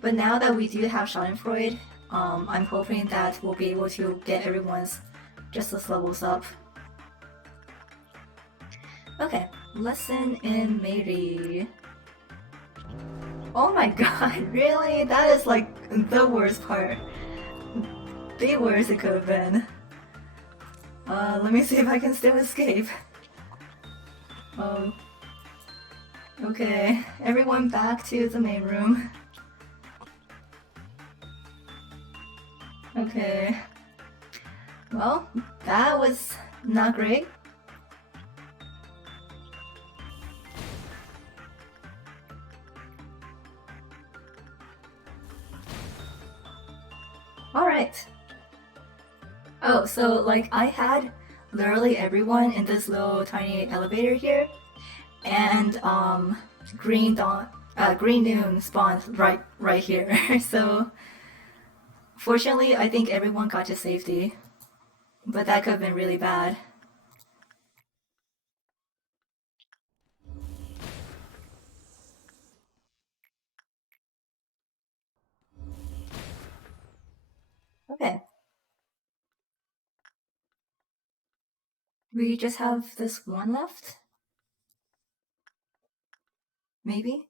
But now that we do have Schadenfreude, I'm hoping that we'll be able to get everyone's Justice levels up. Okay, lesson in Meiri. Oh my god, really? That is like the worst part. The worst it could have been. Let me see if I can still escape. Oh. Okay, everyone back to the main room. Okay. Well, that was not great. Alright. Oh, so like I had literally everyone in this little tiny elevator here, and Green Noon spawned right here. So fortunately, I think everyone got to safety, but that could have been really bad. Okay. We just have this one left? Maybe?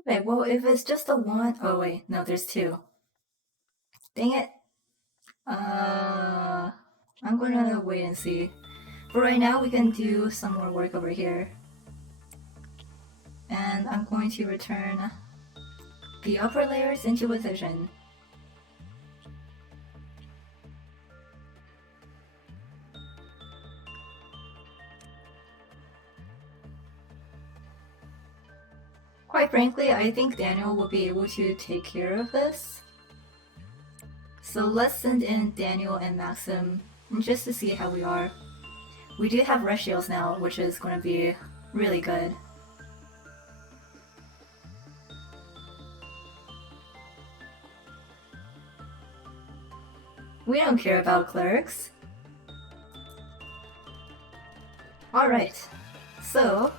Okay, well, if it's just the one... Oh, wait, no, there's two. Dang it. I'm gonna wait and see. But right now, we can do some more work over here. And I'm going to return the upper layers into position. Quite frankly, I think Daniel will be able to take care of this. So let's send in Daniel and Maxim just to see how we are. We do have rush shields now, which is going to be really good. We don't care about clerics. Alright, so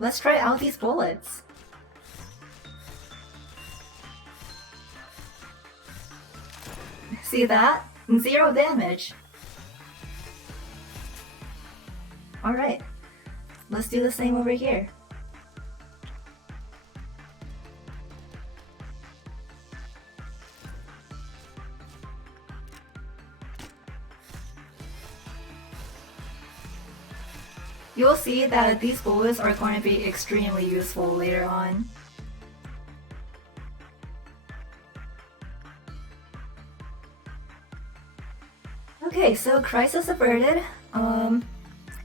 let's try out these bullets. See that? 0 damage. Alright, let's do the same over here. You'll see that these bullets are going to be extremely useful later on. Okay, so crisis averted.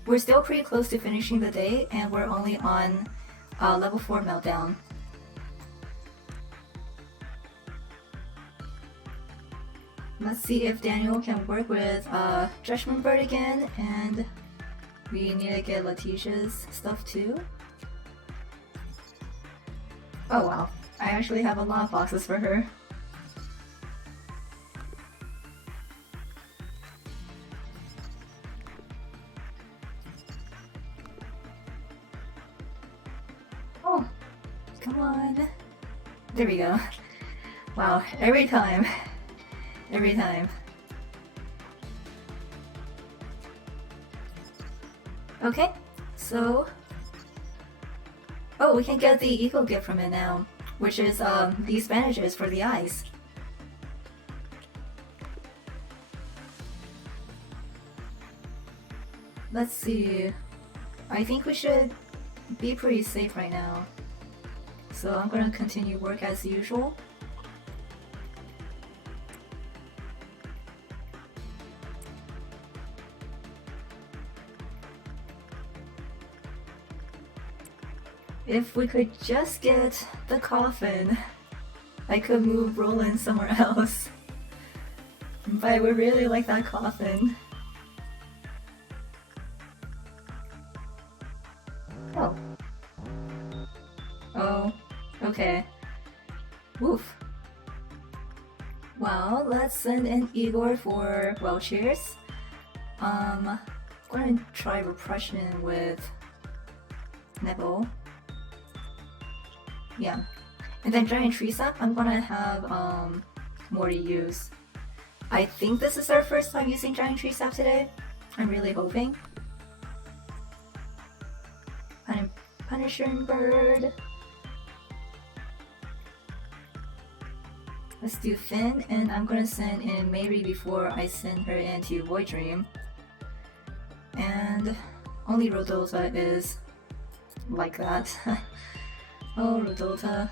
We're still pretty close to finishing the day, and we're only on level 4 meltdown. Let's see if Daniel can work with Judgment Bird again, and we need to get Letitia's stuff too. Oh wow, I actually have a lot of boxes for her. Oh, come on. There we go. Wow, every time. Every time. Okay, so... Oh, we can get the eco gift from it now, which is these bandages for the eyes. Let's see. I think we should be pretty safe right now. So I'm gonna continue work as usual. If we could just get the coffin, I could move Roland somewhere else. But I would really like that coffin. Oh. Oh, okay. Woof. Well, let's send in Igor for wheelchairs. I'm gonna try repression with Neville. Yeah. And then giant tree sap, I'm gonna have more to use. I think this is our first time using giant tree sap today. I'm really hoping. Punisher bird. Let's do Finn, and I'm gonna send in Mary before I send her into Void Dream. And only Rodolta is like that. Oh, Rodolta.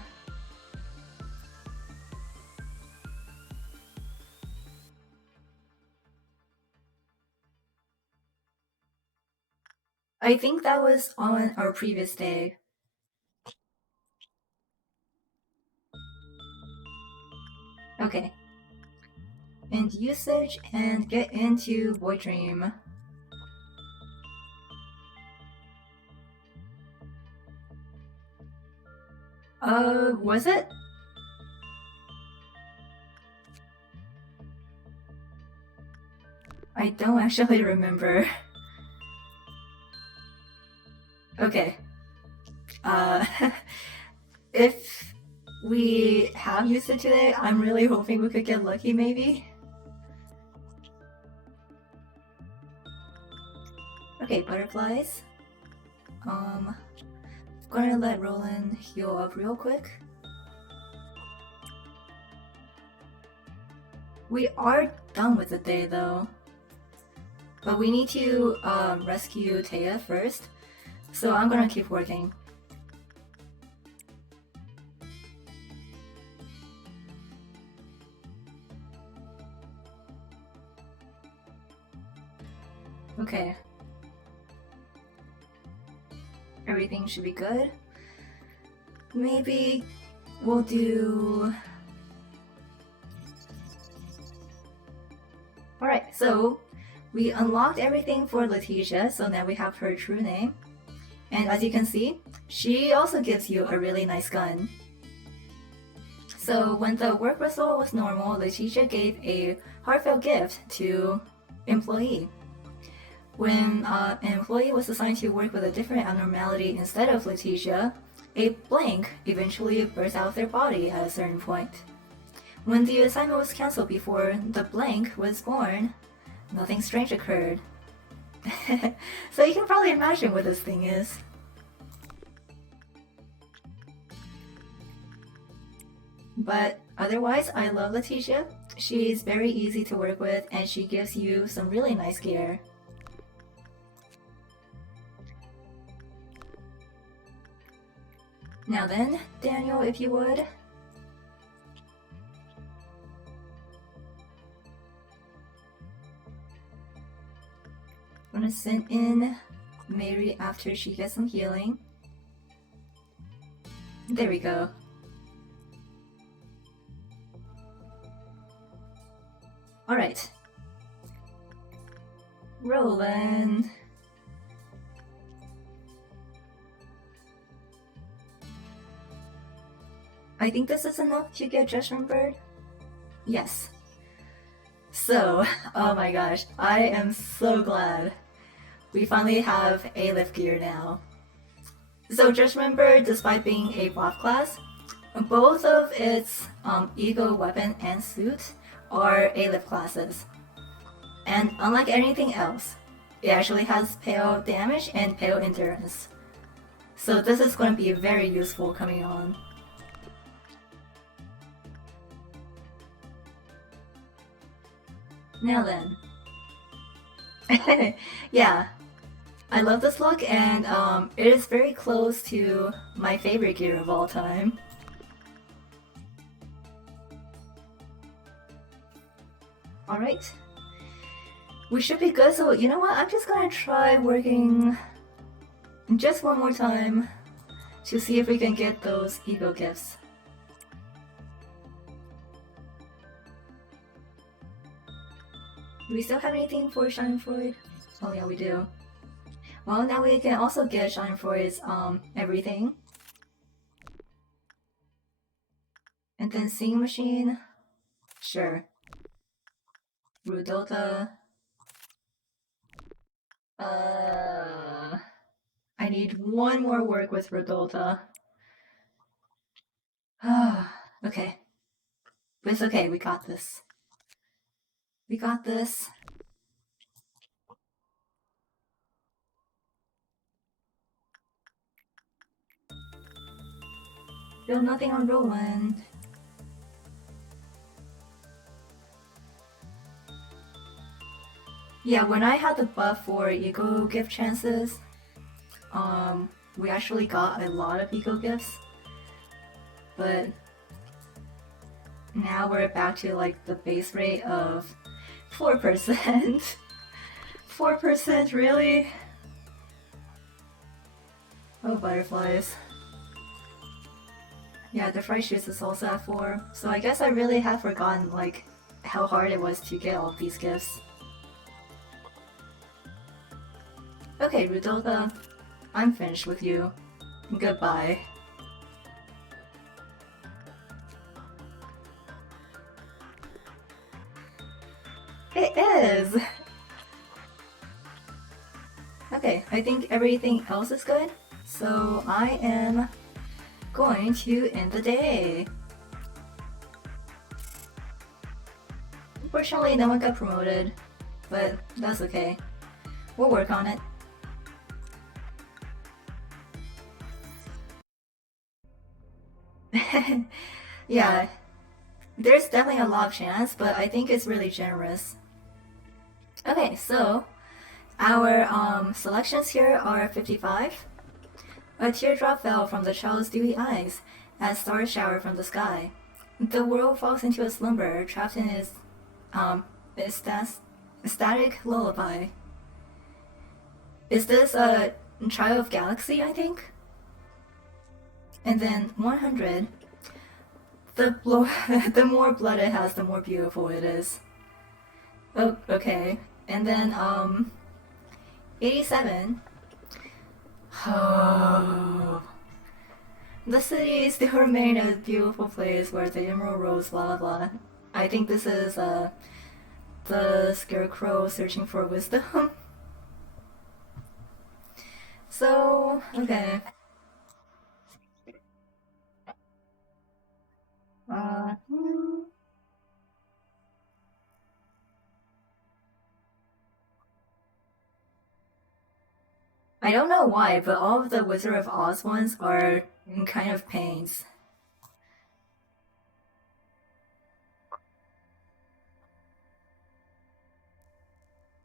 I think that was on our previous day. Okay. End usage and get into Void Dream. Was it? I don't actually remember. Okay. If we have used it today, I'm really hoping we could get lucky maybe. Okay, butterflies. Gonna let Roland heal up real quick. We are done with the day though. But we need to rescue Taya first. So I'm gonna keep working. Okay. Everything should be good. Maybe we'll do... Alright, so we unlocked everything for Letitia, so now we have her true name. And as you can see, she also gives you a really nice gun. So when the work result was normal, Letitia gave a heartfelt gift to employee. When an employee was assigned to work with a different abnormality instead of Letitia, a blank eventually burst out of their body at a certain point. When the assignment was cancelled before the blank was born, nothing strange occurred. So you can probably imagine what this thing is. But otherwise, I love Letitia. She's very easy to work with and she gives you some really nice gear. Now then, Daniel, if you would. I'm gonna send in Mary after she gets some healing. There we go. Alright. Roland. I think this is enough to get Judgment Bird. Yes. So, oh my gosh, I am so glad we finally have A-Lift gear now. So Judgment Bird, despite being a buff class, both of its ego weapon and suit are A-Lift classes. And unlike anything else, it actually has pale damage and pale endurance. So this is going to be very useful coming on. Now then. Yeah, I love this look and it is very close to my favorite gear of all time. Alright. We should be good, so you know what? I'm just gonna try working just one more time to see if we can get those ego gifts. Do we still have anything for Schadenfreude? Oh yeah, we do. Well, now we can also get Schadenfreude's everything. And then Singing Machine. Sure. Rudota. I need one more work with Rudota. Okay. But it's okay, we got this. We got this. Still nothing on Roland. Yeah, when I had the buff for ego gift chances, we actually got a lot of ego gifts. But now we're back to like the base rate of 4%. 4%, really? Oh, butterflies. Yeah, the fright shoots is also at 4, so I guess I really have forgotten like how hard it was to get all of these gifts. Okay, Rudolpha, I'm finished with you. Goodbye. It is! Okay, I think everything else is good, so I am going to end the day. Unfortunately, no one got promoted, but that's okay. We'll work on it. Yeah, there's definitely a lot of chance, but I think it's really generous. Okay, so our selections here are 55. A teardrop fell from the child's dewy eyes as stars showered from the sky. The world falls into a slumber, trapped in its static lullaby. Is this a Trial of Galaxy, I think? And then 100. The more blood it has, the more beautiful it is. Oh, okay. And then 87. Oh. The city still remains a beautiful place where the emerald rose, blah blah blah. I think this is the scarecrow searching for wisdom. So, okay. Hmm. I don't know why, but all of the Wizard of Oz ones are kind of pains.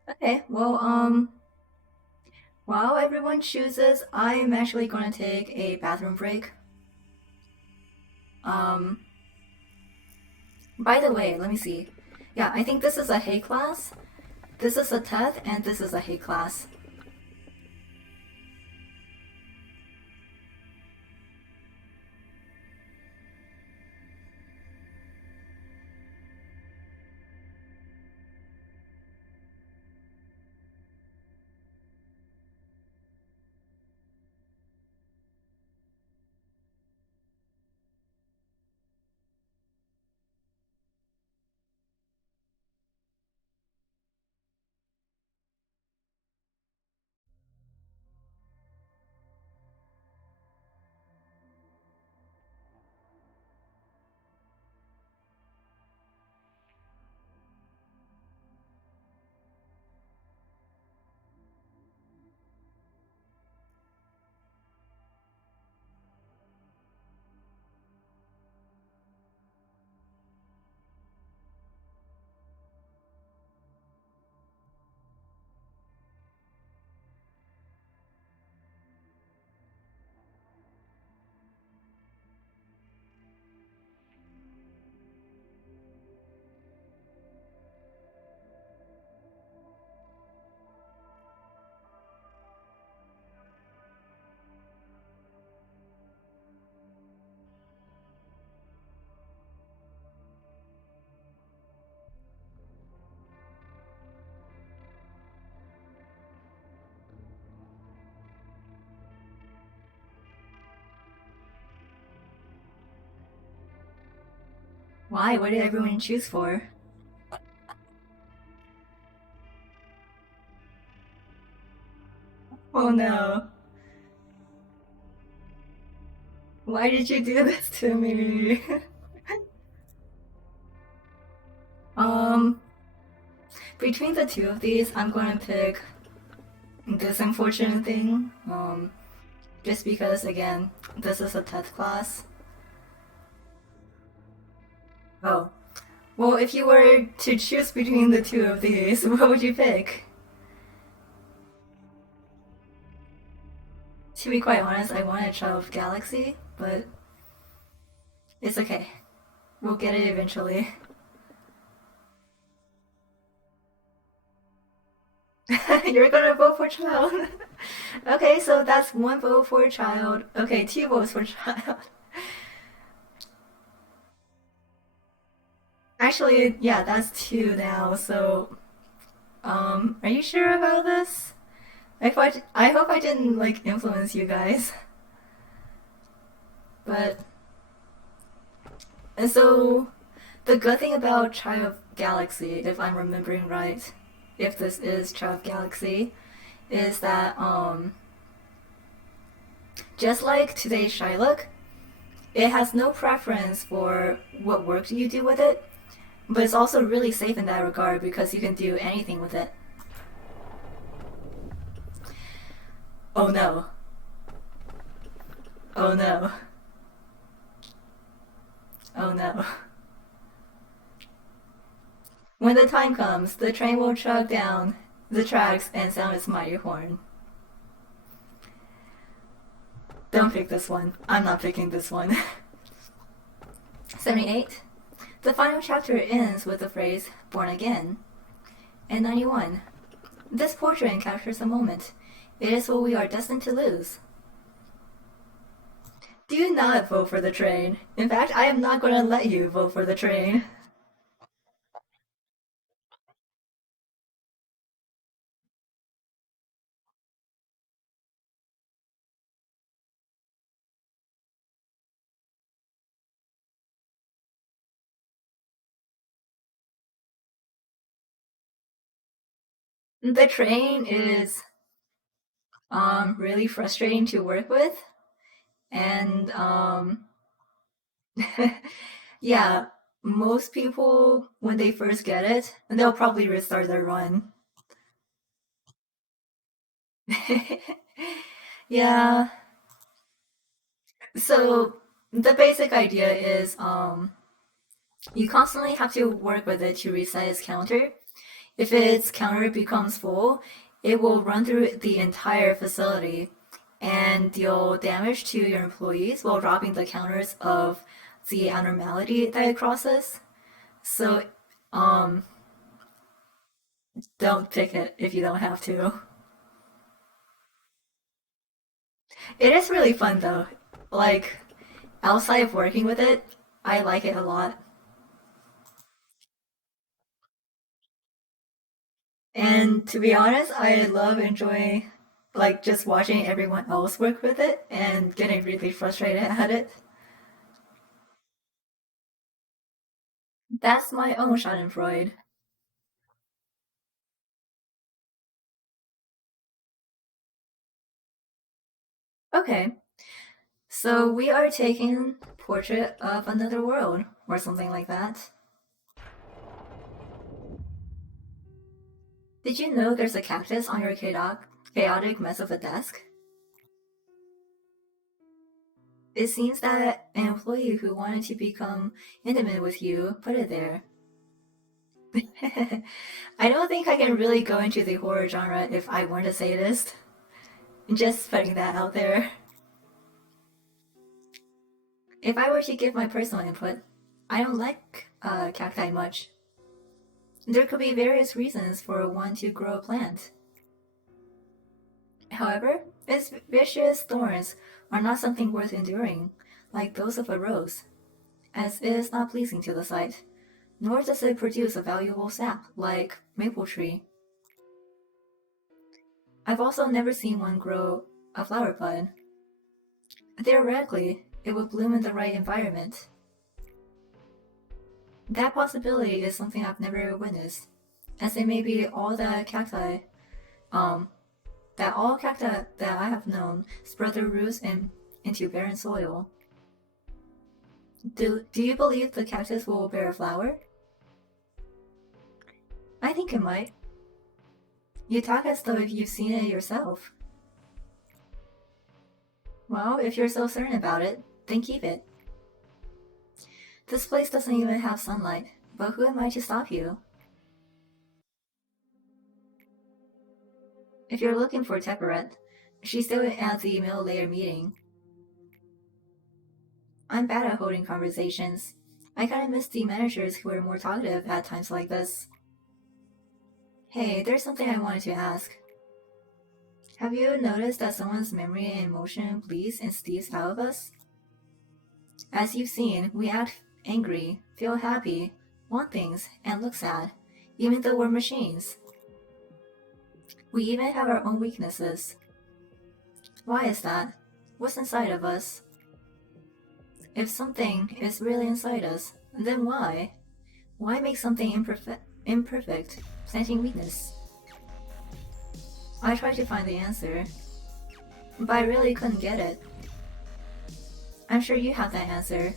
Okay, well, while everyone chooses, I'm actually going to take a bathroom break. Um, by the way, let me see. Yeah, I think this is a Hay class, this is a Teth, and this is a Hay class. Why? What did everyone choose for? Oh no. Why did you do this to me? um, between the two of these, I'm gonna pick this unfortunate thing. Just because, again, this is a Teth class. Oh. Well, if you were to choose between the two of these, what would you pick? To be quite honest, I wanted Child of Galaxy, but it's okay. We'll get it eventually. You're gonna vote for Child. Okay, so that's one vote for Child. Okay, two votes for Child. Actually, yeah, that's two now. So, are you sure about this? I hope I didn't like influence you guys. But and so the good thing about Child of Galaxy, if I'm remembering right, if this is Child of Galaxy, is that just like today's Shylock, it has no preference for what work you do with it, but it's also really safe in that regard because you can do anything with it. Oh no. Oh no. Oh no. When the time comes, the train will chug down the tracks and sound its mighty horn. Don't pick this one. I'm not picking this one. 78. The final chapter ends with the phrase, born again. And 91. This portrait captures a moment. It is what we are destined to lose. Do not vote for the train. In fact, I am not going to let you vote for the train. The train is really frustrating to work with, and yeah, most people when they first get it, they'll probably restart their run. Yeah. So the basic idea is you constantly have to work with it to reset its counter. If its counter becomes full, it will run through the entire facility and deal damage to your employees while robbing the counters of the abnormality that it crosses. So um don't pick it if you don't have to. It is really fun though. Like outside of working with it, I like it a lot. And to be honest, I love enjoying like just watching everyone else work with it and getting really frustrated at it. That's my own Schadenfreude. Okay, so we are taking Portrait of Another World or something like that. Did you know there's a cactus on your chaotic mess of a desk? It seems that an employee who wanted to become intimate with you put it there. I don't think I can really go into the horror genre if I weren't a sadist. Just putting that out there. If I were to give my personal input, I don't like cacti much. There could be various reasons for one to grow a plant. However, its vicious thorns are not something worth enduring, like those of a rose, as it is not pleasing to the sight, nor does it produce a valuable sap like maple tree. I've also never seen one grow a flower bud. Theoretically, it would bloom in the right environment. That possibility is something I've never witnessed, as it may be all um, that all cacti that I have known spread their roots into barren soil. Do you believe the cactus will bear a flower? I think it might. You talk as though if you've seen it yourself. Well, if you're so certain about it, then keep it. This place doesn't even have sunlight, but who am I to stop you? If you're looking for Teperet, she's still at the middle layer meeting. I'm bad at holding conversations. I kinda miss the managers who were more talkative at times like this. Hey, there's something I wanted to ask. Have you noticed that someone's memory and emotion bleeds and steals out of us? As you've seen, we act angry, feel happy, want things, and look sad, even though we're machines. We even have our own weaknesses. Why is that? What's inside of us? If something is really inside us, then why? Why make something imperfect, planting weakness? I tried to find the answer, but I really couldn't get it. I'm sure you have that answer,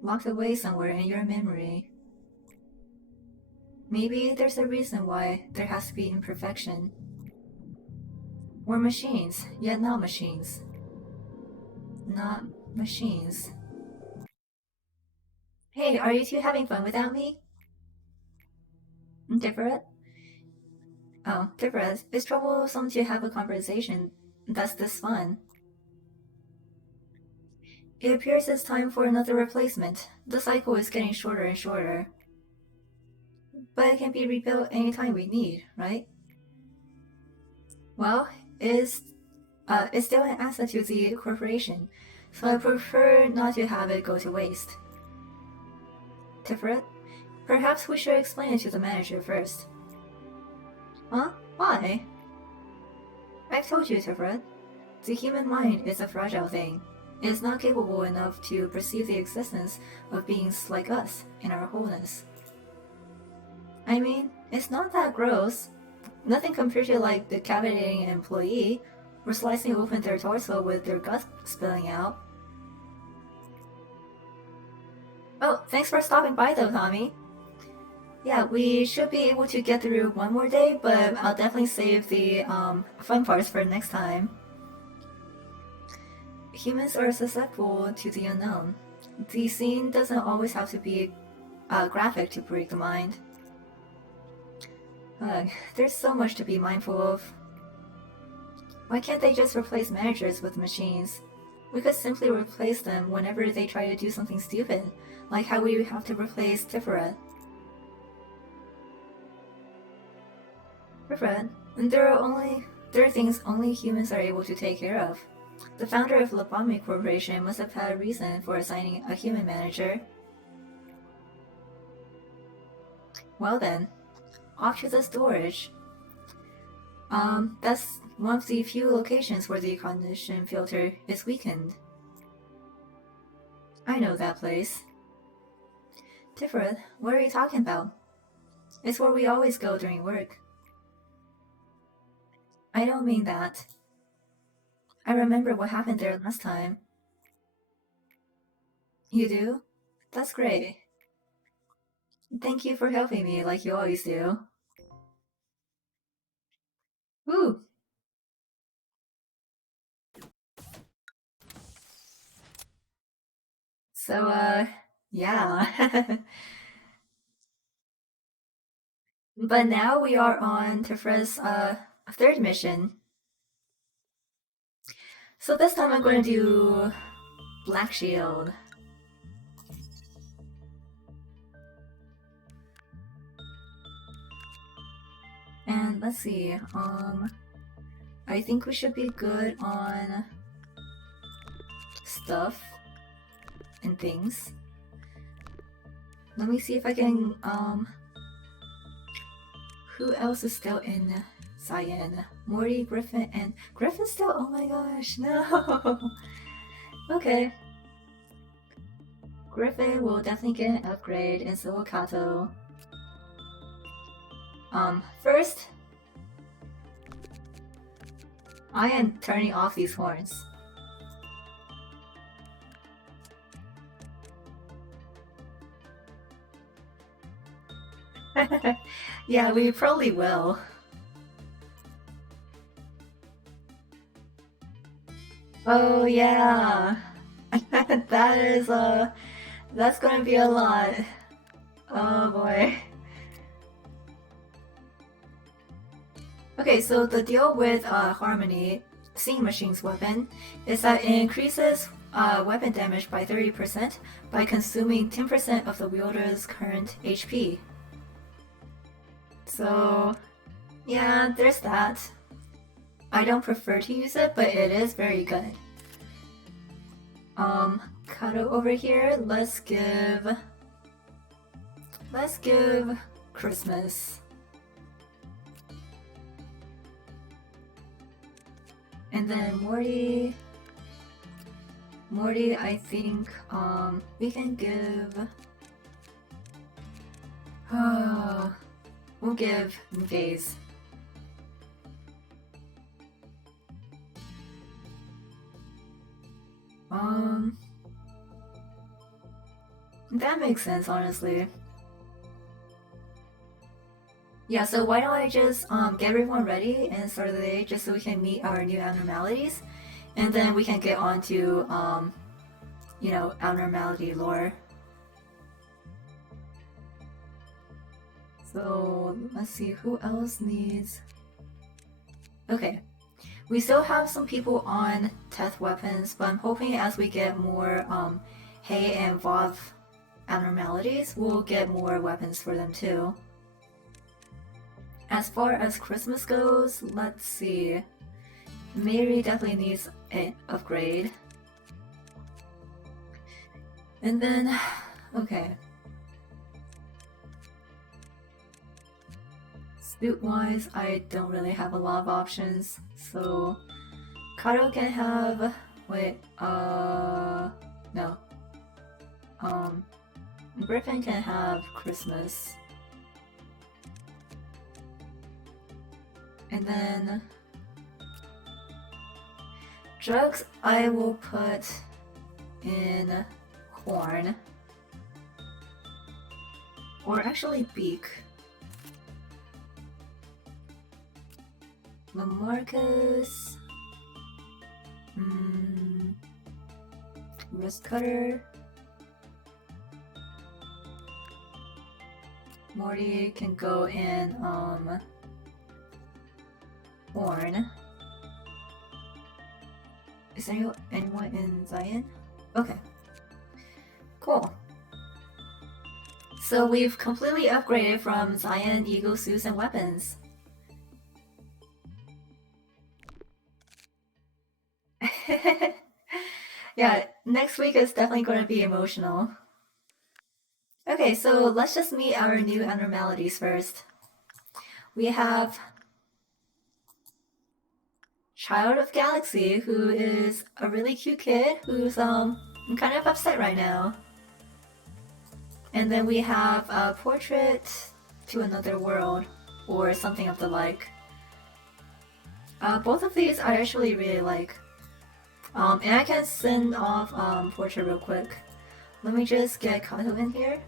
locked away somewhere in your memory. Maybe there's a reason why there has to be imperfection. We're machines, yet not machines. Not machines. Hey, are you two having fun without me? Different? Oh, different. It's troublesome to have a conversation that's this fun. It appears it's time for another replacement. The cycle is getting shorter and shorter. But it can be rebuilt anytime we need, right? Well, it's still an asset to the corporation, so I prefer not to have it go to waste. Tiferet, perhaps we should explain it to the manager first. Huh? Why? I've told you, Tiferet. The human mind is a fragile thing. It is not capable enough to perceive the existence of beings like us in our wholeness. I mean, it's not that gross. Nothing compared to like decapitating an employee or slicing open their torso with their guts spilling out. Oh, thanks for stopping by though, Tommy. Yeah, we should be able to get through one more day, but I'll definitely save the fun parts for next time. Humans are susceptible to the unknown. The scene doesn't always have to be graphic to break the mind. There's so much to be mindful of. Why can't they just replace managers with machines? We could simply replace them whenever they try to do something stupid, like how we have to replace Tiferet. Tiferet, there are things only humans are able to take care of. The founder of Lobotomy Corporation must have had a reason for assigning a human manager. Well then, off to the storage. That's one of the few locations where the cognition filter is weakened. I know that place. Tiferet, what are you talking about? It's where we always go during work. I don't mean that. I remember what happened there last time. You do? That's great. Thank you for helping me like you always do. Woo! So, yeah. But now we are on Tifret's, third mission. So this time I'm going to do Black Shield. And let's see, I think we should be good on stuff and things. Let me see if I can, who else is still in Cyan? Morty, Griffin, and Griffin still? Oh my gosh, no! Okay. Griffin will definitely get an upgrade in Silicato. First, I am turning off these horns. Yeah, we probably will. Oh yeah. That is that's gonna be a lot. Oh boy. Okay, so the deal with Harmony, Seeing Machine's weapon, is that it increases weapon damage by 30% by consuming 10% of the wielder's current HP. So, yeah, there's that. I don't prefer to use it, but it is very good. Kato over here, let's give Christmas. And then Morty, I think we can give. We'll give Gaze. That makes sense, honestly. Yeah, so why don't I just get everyone ready and start the day just so we can meet our new abnormalities, and then we can get on to you know, abnormality lore. So let's see who else needs. Okay, we still have some people on Teth weapons, but I'm hoping as we get more Hay and Vav abnormalities, we'll get more weapons for them too. As far as Christmas goes, let's see. Mary definitely needs an upgrade. And then, okay. Suit-wise, I don't really have a lot of options, so Kato can have, wait, no. Griffin can have Christmas. And then drugs I will put in corn. or actually beak. Lamarcus. Wrist cutter. Morty can go in horn. Is there anyone in Zion? Okay. Cool. So we've completely upgraded from Zion, Eagle suits, and weapons. Yeah, next week is definitely going to be emotional. Okay, so let's just meet our new abnormalities first. We have Child of Galaxy, who is a really cute kid who's kind of upset right now. And then we have a Portrait to Another World, or something of the like. Both of these I actually really like. And I can send off Portrait real quick. Let me just get Kato in here.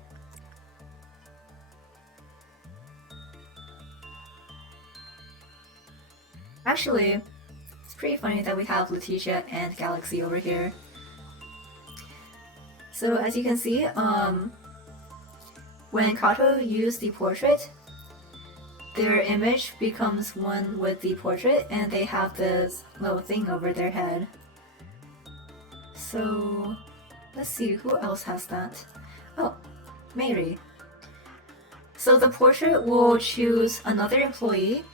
Actually, it's pretty funny that we have Letitia and Galaxy over here. So as you can see, when Kato used the portrait, their image becomes one with the portrait and they have this little thing over their head. So let's see, who else has that? Oh, Mary. So the portrait will choose another employee,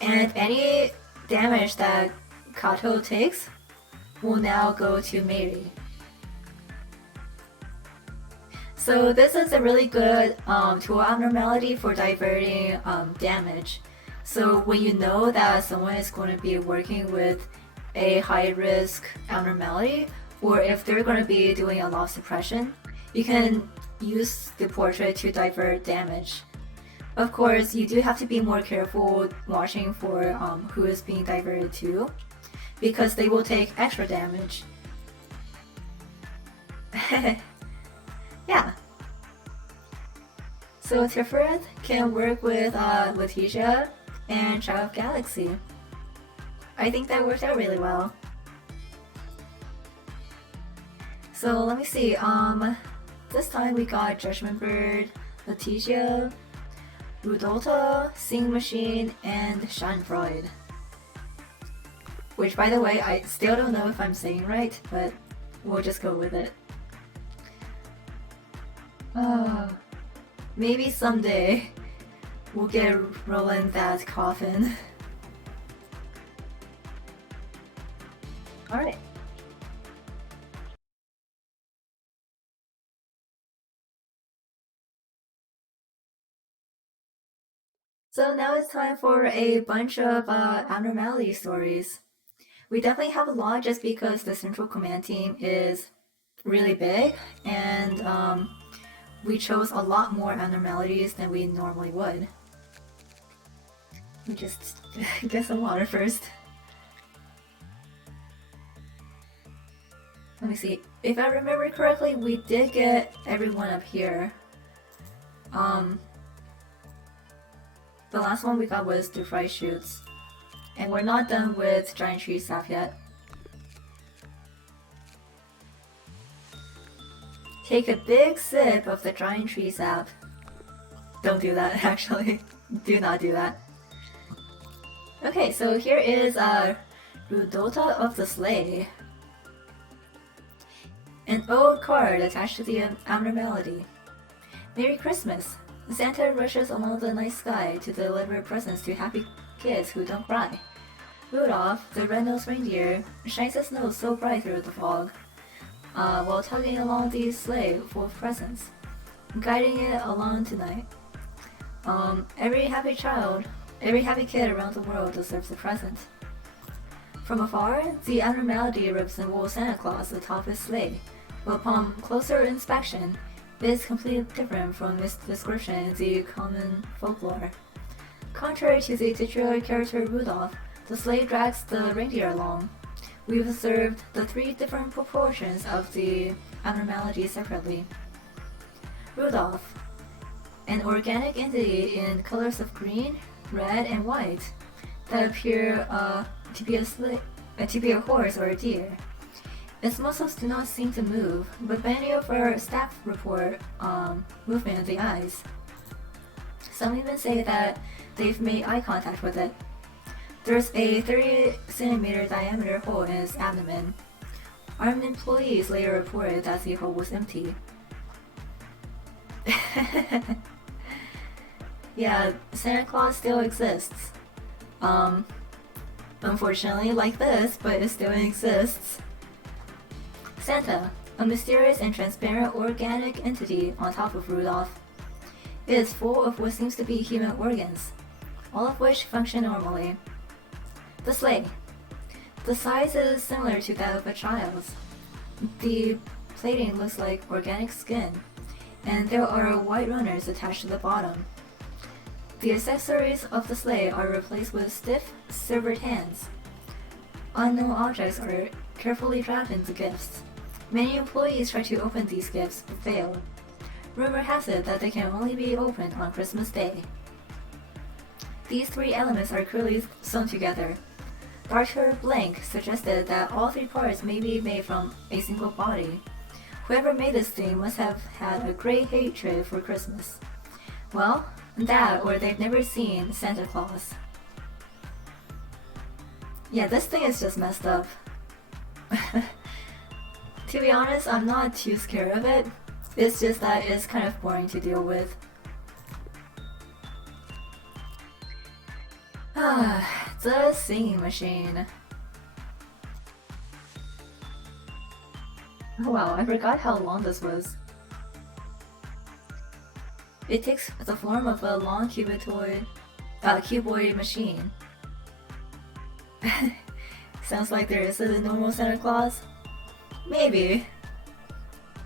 and any damage that Kato takes will now go to Mary. So this is a really good tool abnormality for diverting damage. So when you know that someone is going to be working with a high risk abnormality, or if they're going to be doing a lot of suppression, you can use the portrait to divert damage. Of course, you do have to be more careful watching for who is being diverted to, because they will take extra damage. Yeah. So Tiferet can work with Letitia and Child of Galaxy. I think that worked out really well. So let me see, this time we got Judgment Bird, Letitia, Rudolta, Sing Machine, and Schadenfreude. Which, by the way, I still don't know if I'm saying right, but we'll just go with it. Maybe someday we'll get rolling that coffin. Alright. So now it's time for a bunch of abnormality stories. We definitely have a lot just because the central command team is really big, and we chose a lot more abnormalities than we normally would. Let me just get some water first. Let me see. If I remember correctly, we did get everyone up here. The last one we got was the fry shoots. And we're not done with giant tree sap yet. Take a big sip of the giant tree sap. Don't do that, actually. Do not do that. Okay, so here is Rudolta of the Sleigh. An old card attached to the abnormality. Merry Christmas! Santa rushes along the night sky to deliver presents to happy kids who don't cry. Rudolph, the red-nosed reindeer, shines his nose so bright through the fog, while tugging along the sleigh full of presents, guiding it along tonight. Every happy kid around the world deserves a present. From afar, the abnormality resembles Santa Claus atop his sleigh, but upon closer inspection, it is completely different from its description in the common folklore. Contrary to the titular character Rudolph, the sleigh drags the reindeer along. We've observed the three different proportions of the abnormality separately. Rudolph. an organic entity in colors of green, red, and white that appear to be a horse or a deer. Its muscles do not seem to move, but many of our staff report movement of the eyes. Some even say that they've made eye contact with it. There's a 30-centimeter diameter hole in its abdomen. Armed employees later reported that the hole was empty. Yeah, Santa Claus still exists. Unfortunately like this, but it still exists. Santa, a mysterious and transparent organic entity on top of Rudolph. It is full of what seems to be human organs, all of which function normally. The sleigh. The size is similar to that of a child's. The plating looks like organic skin, and there are white runners attached to the bottom. The accessories of the sleigh are replaced with stiff, silvered hands. Unknown objects are carefully wrapped into gifts. Many employees try to open these gifts but fail. Rumor has it that they can only be opened on Christmas Day. These three elements are clearly sewn together. Dr. Blank suggested that all three parts may be made from a single body. Whoever made this thing must have had a great hatred for Christmas. Well, that or they've never seen Santa Claus. Yeah, this thing is just messed up. To be honest, I'm not too scared of it. It's just that it's kind of boring to deal with. The singing machine. Oh wow, I forgot how long this was. It takes the form of a long cuboid machine. Sounds like there is a normal Santa Claus? Maybe.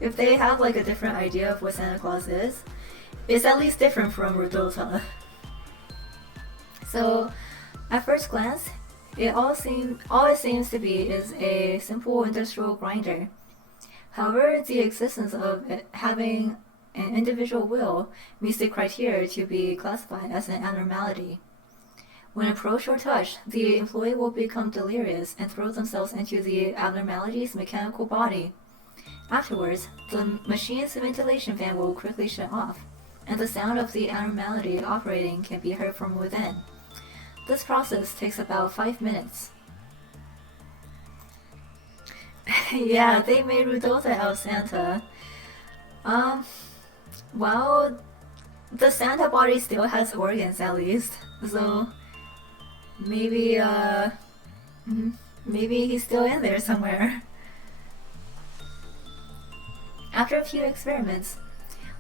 If they have like a different idea of what Santa Claus is, it's at least different from Rudolph. So, at first glance, all it seems to be is a simple industrial grinder. However, the existence of it having an individual will meets the criteria to be classified as an abnormality. When approached or touched, the employee will become delirious and throw themselves into the abnormality's mechanical body. Afterwards, the machine's ventilation fan will quickly shut off, and the sound of the abnormality operating can be heard from within. This process takes about 5 minutes. Yeah, they made Rudolph out of Santa. Well, the Santa body still has organs at least, so maybe, maybe he's still in there somewhere. After a few experiments,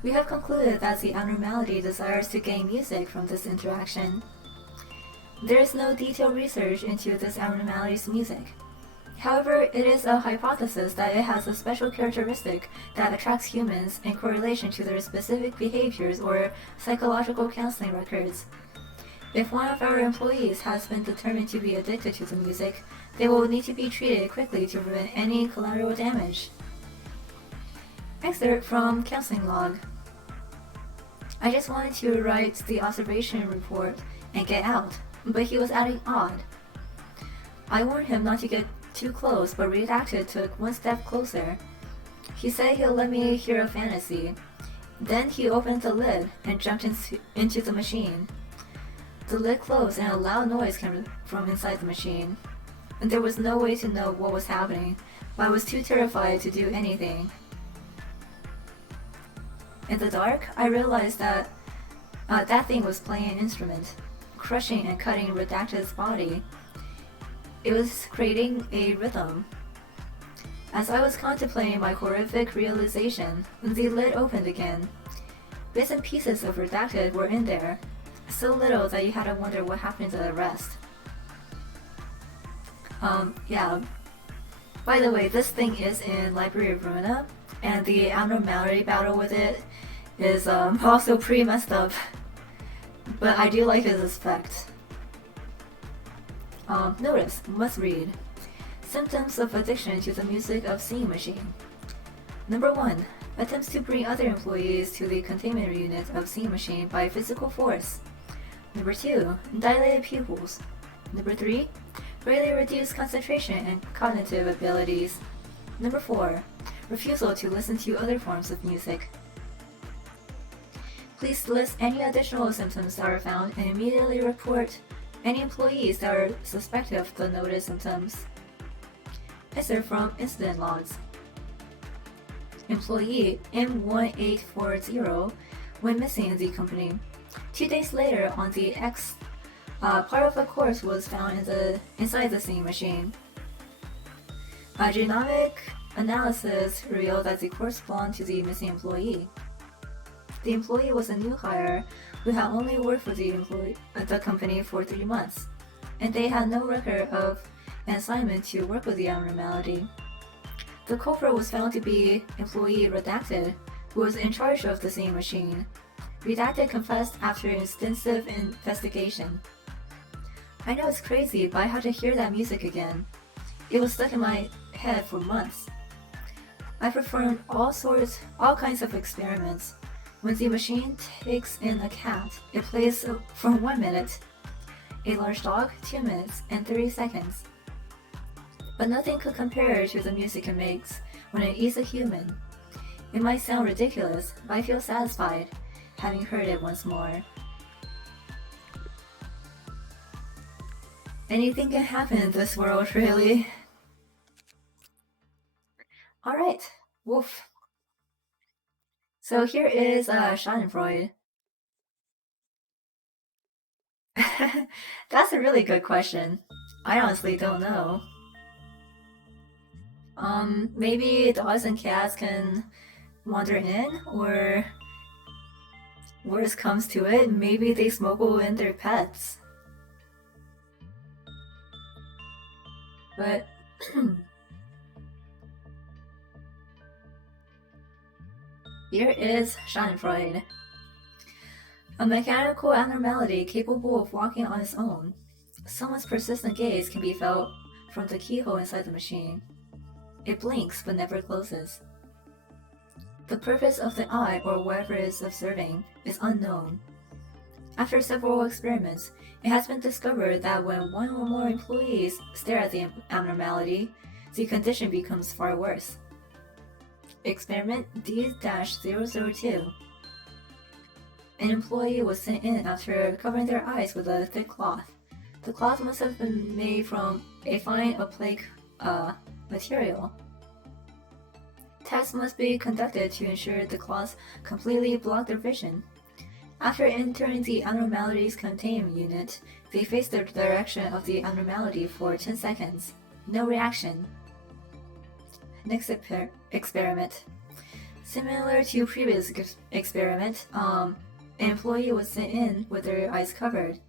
we have concluded that the abnormality desires to gain music from this interaction. There is no detailed research into this abnormality's music. However, it is a hypothesis that it has a special characteristic that attracts humans in correlation to their specific behaviors or psychological counseling records. If one of our employees has been determined to be addicted to the music, they will need to be treated quickly to prevent any collateral damage. Excerpt from counseling log. I just wanted to write the observation report and get out, but he was acting odd. I warned him not to get too close, but redacted took one step closer. He said he'll let me hear a fantasy. Then he opened the lid and jumped into the machine. The lid closed and a loud noise came from inside the machine. And there was no way to know what was happening, but I was too terrified to do anything. In the dark, I realized that that thing was playing an instrument, crushing and cutting Redacted's body. It was creating a rhythm. As I was contemplating my horrific realization, the lid opened again. Bits and pieces of Redacted were in there, so little that you had to wonder what happened to the rest. Yeah. By the way, this thing is in Library of Ruina, and the abnormality battle with it is also pretty messed up. But I do like its effect. Notice, must read. Symptoms of addiction to the music of Singing Machine. Number 1. Attempts to bring other employees to the containment unit of same machine by physical force. Number 2. Dilated pupils. Number 3. Greatly reduced concentration and cognitive abilities. Number 4. Refusal to listen to other forms of music. Please list any additional symptoms that are found and immediately report any employees that are suspected of the noted symptoms. Excerpt from incident logs. Employee M1840 went missing in the company. 2 days later, on the X, part of a corpse was found inside the same machine. A genomic analysis revealed that the corpse belonged to the missing employee. The employee was a new hire who had only worked for the company for 3 months, and they had no record of an assignment to work with the abnormality. The culprit was found to be employee Redacted, who was in charge of the same machine. Redacted confessed after extensive investigation. I know it's crazy, but I had to hear that music again. It was stuck in my head for months. I performed all kinds of experiments. When the machine takes in a cat, it plays for 1 minute, a large dog 2 minutes, and 30 seconds. But nothing could compare to the music it makes when it eats a human. It might sound ridiculous, but I feel satisfied having heard it once more. Anything can happen in this world, really. Alright, woof. So here is Schadenfreude. That's a really good question. I honestly don't know. Maybe dogs and cats can wander in, or worst comes to it, maybe they smuggle in their pets. But here is Schadenfreude. A mechanical abnormality capable of walking on its own. Someone's persistent gaze can be felt from the keyhole inside the machine. It blinks but never closes. The purpose of the eye or whatever it is observing is unknown. After several experiments, it has been discovered that when 1 or more employees stare at the abnormality, the condition becomes far worse. Experiment D-002. An employee was sent in after covering their eyes with a thick cloth. The cloth must have been made from a fine opaque material. Tests must be conducted to ensure the cloths completely block their vision. After entering the abnormality's containment unit, they faced the direction of the abnormality for 10 seconds. No reaction. Next experiment. Similar to previous experiment, an employee was sent in with their eyes covered.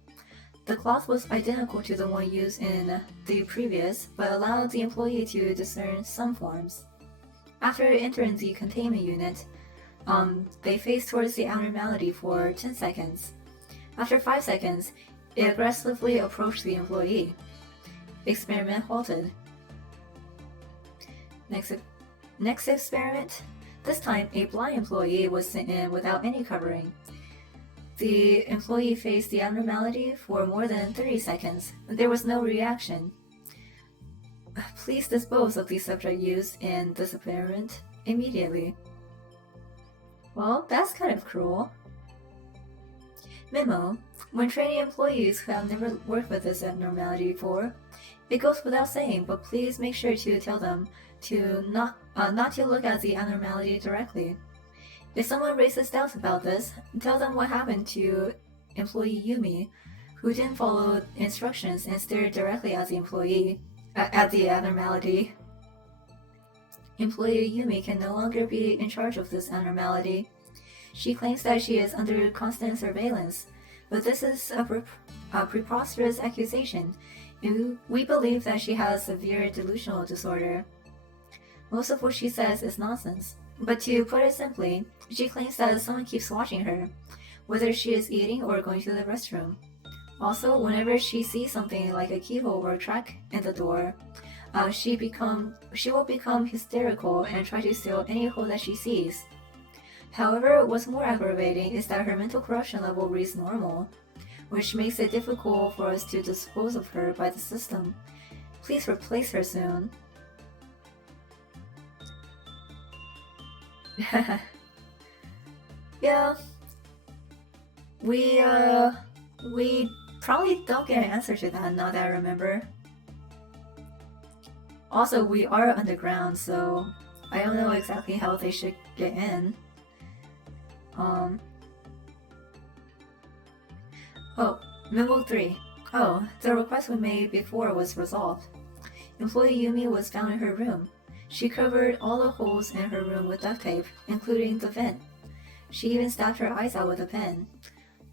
The cloth was identical to the one used in the previous, but allowed the employee to discern some forms. After entering the containment unit, they faced towards the abnormality for 10 seconds. After 5 seconds, it aggressively approached the employee. Experiment halted. Next experiment. This time, a blind employee was sent in without any covering. The employee faced the abnormality for more than 30 seconds. There was no reaction. Please dispose of the subject used in this experiment immediately. Well, that's kind of cruel. Memo: when training employees who have never worked with this abnormality before, it goes without saying, but please make sure to tell them to not to look at the abnormality directly. If someone raises doubts about this, tell them what happened to employee Yumi, who didn't follow instructions and stared directly at the abnormality. Employee Yumi can no longer be in charge of this abnormality. She claims that she is under constant surveillance, but this is a preposterous accusation, and we believe that she has severe delusional disorder. Most of what she says is nonsense, but to put it simply, she claims that someone keeps watching her, whether she is eating or going to the restroom. Also, whenever she sees something like a keyhole or a crack in the door, she will become hysterical and try to seal any hole that she sees. However, what's more aggravating is that her mental corruption level reads normal, which makes it difficult for us to dispose of her by the system. Please replace her soon. Yeah. We probably don't get an answer to that now that I remember. Also, we are underground, so I don't know exactly how they should get in. Oh, Memo 3. Oh, the request we made before was resolved. Employee Yumi was found in her room. She covered all the holes in her room with duct tape, including the vent. She even stabbed her eyes out with a pen.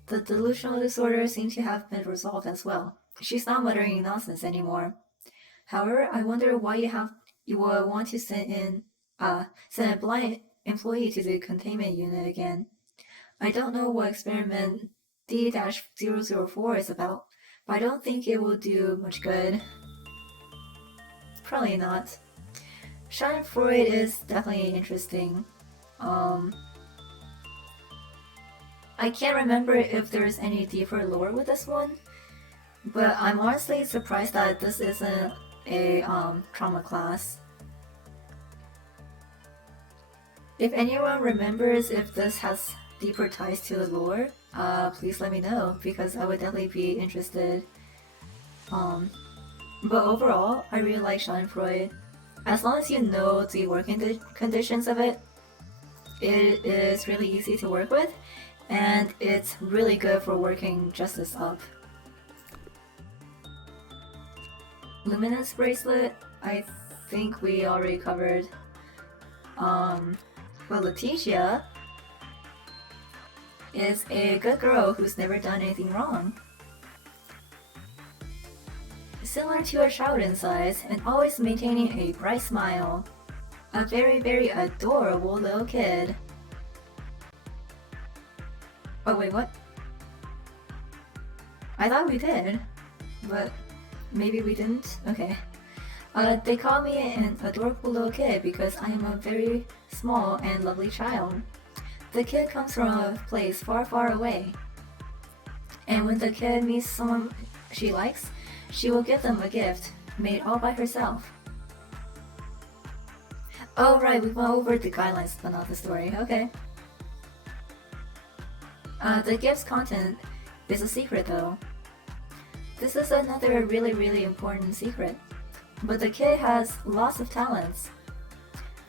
The delusional disorder seemed to have been resolved as well. She's not muttering nonsense anymore. However, I wonder why you would want to send a blind employee to the containment unit again. I don't know what experiment D-004 is about, but I don't think it will do much good. Probably not. Schadenfreude is definitely interesting. I can't remember if there's any deeper lore with this one, but I'm honestly surprised that this isn't a trauma class. If anyone remembers if this has deeper ties to the lore, please let me know, because I would definitely be interested. But overall, I really like Schadenfreude. As long as you know the working conditions of it, it is really easy to work with, and it's really good for working justice up. Luminous bracelet, I think we already covered. Well, Letitia is a good girl who's never done anything wrong. Similar to a child in size and always maintaining a bright smile. A very, very adorable little kid. Oh wait, what? I thought we did, but maybe we didn't? Okay. They call me an adorable little kid because I am a very small and lovely child. The kid comes from a place far, far away. And when the kid meets someone she likes, she will give them a gift, made all by herself. Oh right, we went over the guidelines but not the story, okay. The gift's content is a secret though. This is another really, really important secret. But the kid has lots of talents.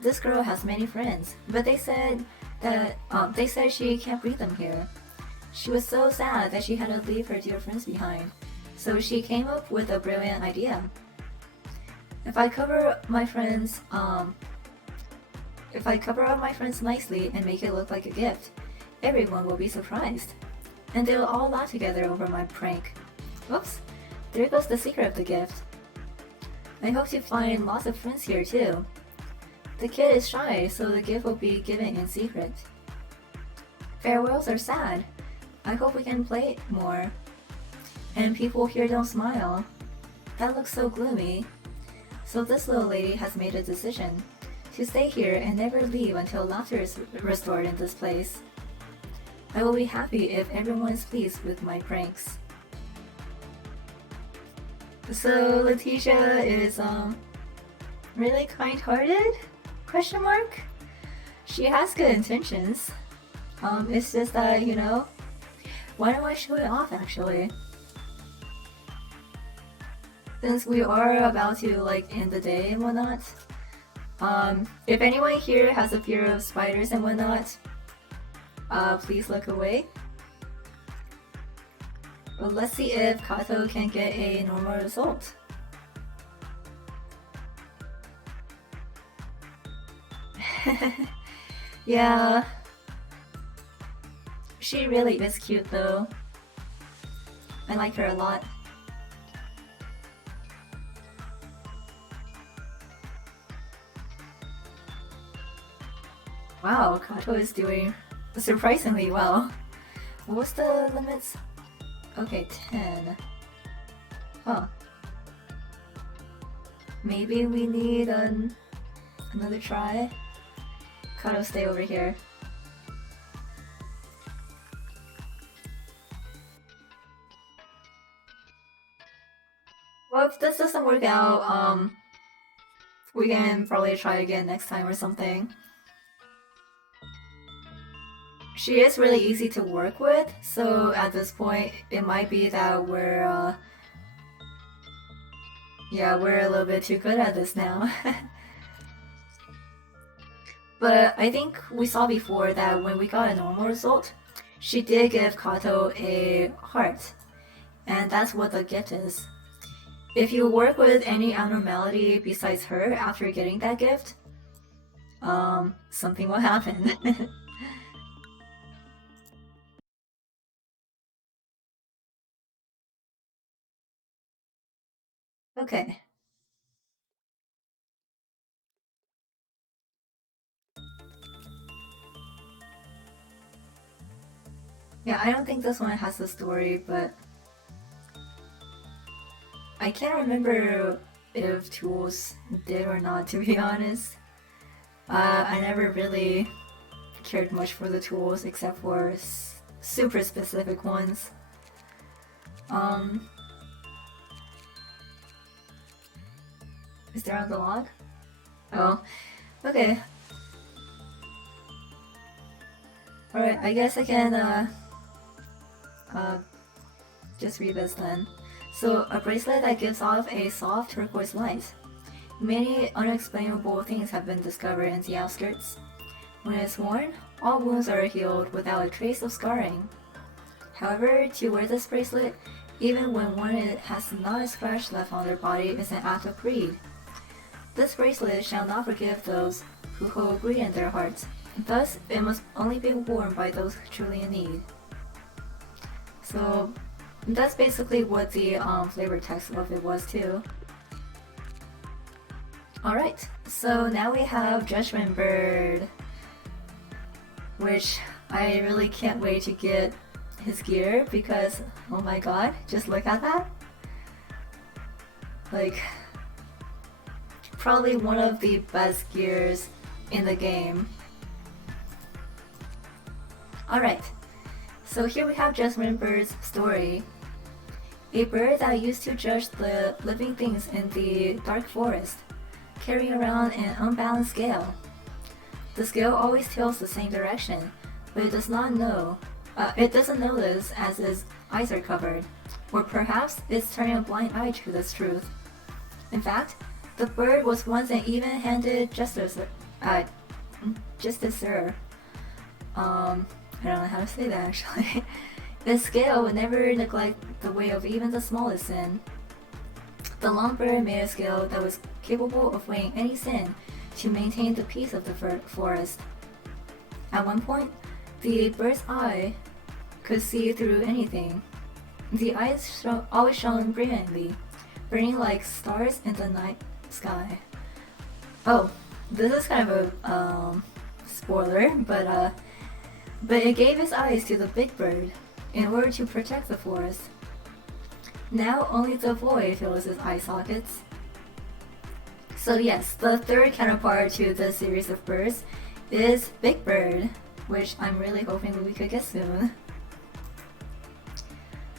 This girl has many friends, but they said she can't bring them here. She was so sad that she had to leave her dear friends behind. So she came up with a brilliant idea. If I cover up my friends nicely and make it look like a gift, everyone will be surprised. And they'll all laugh together over my prank. Whoops, there goes the secret of the gift. I hope to find lots of friends here too. The kid is shy, so the gift will be given in secret. Farewells are sad. I hope we can play more. And people here don't smile. That looks so gloomy. So this little lady has made a decision to stay here and never leave until laughter is restored in this place. I will be happy if everyone is pleased with my pranks. So Letitia is really kind-hearted? Question mark? She has good intentions. It's just that, you know, why don't I show it off actually? Since we are about to like end the day and whatnot. If anyone here has a fear of spiders and whatnot, please look away. Well, let's see if Kato can get a normal result. Yeah. She really is cute though. I like her a lot. Wow, Kato is doing surprisingly well. What's the limits? Okay, 10. Huh. Maybe we need another try? Kato, stay over here. this doesn't work out, we can probably try again next time or something. She is really easy to work with, so at this point, it might be that we're a little bit too good at this now. But I think we saw before that when we got a normal result, she did give Kato a heart, and that's what the gift is. If you work with any abnormality besides her after getting that gift, something will happen. Okay. Yeah, I don't think this one has a story, but I can't remember if tools did or not, to be honest. I never really cared much for the tools except for super specific ones. Is there a vlog? Oh, okay. Alright, I guess I can just read this then. So, a bracelet that gives off a soft turquoise light. Many unexplainable things have been discovered in the outskirts. When it's worn, all wounds are healed without a trace of scarring. However, to wear this bracelet, even when one has not a scratch left on their body, is an act of greed. This bracelet shall not forgive those who hold greed in their hearts. Thus, it must only be worn by those truly in need. So, that's basically what the flavor text of it was too. Alright, so now we have Judgment Bird, which I really can't wait to get his gear because, oh my god, just look at that. Like, probably one of the best gears in the game. Alright, so here we have Judgment Bird's story. A bird that used to judge the living things in the dark forest, carrying around an unbalanced scale. The scale always tilts the same direction, but it doesn't know this as its eyes are covered, or perhaps it's turning a blind eye to this truth. In fact, the bird was once an even-handed justicer. I don't know how to say that actually. The scale would never neglect the weight of even the smallest sin. The long bird made a scale that was capable of weighing any sin to maintain the peace of the forest. At one point, the bird's eye could see through anything. The eyes always shone brilliantly, burning like stars in the night sky. Oh, this is kind of a spoiler, but it gave its eyes to the big bird in order to protect the forest. Now only the void fills its eye sockets. So yes, the third counterpart to the series of birds is Big Bird, which I'm really hoping that we could get soon.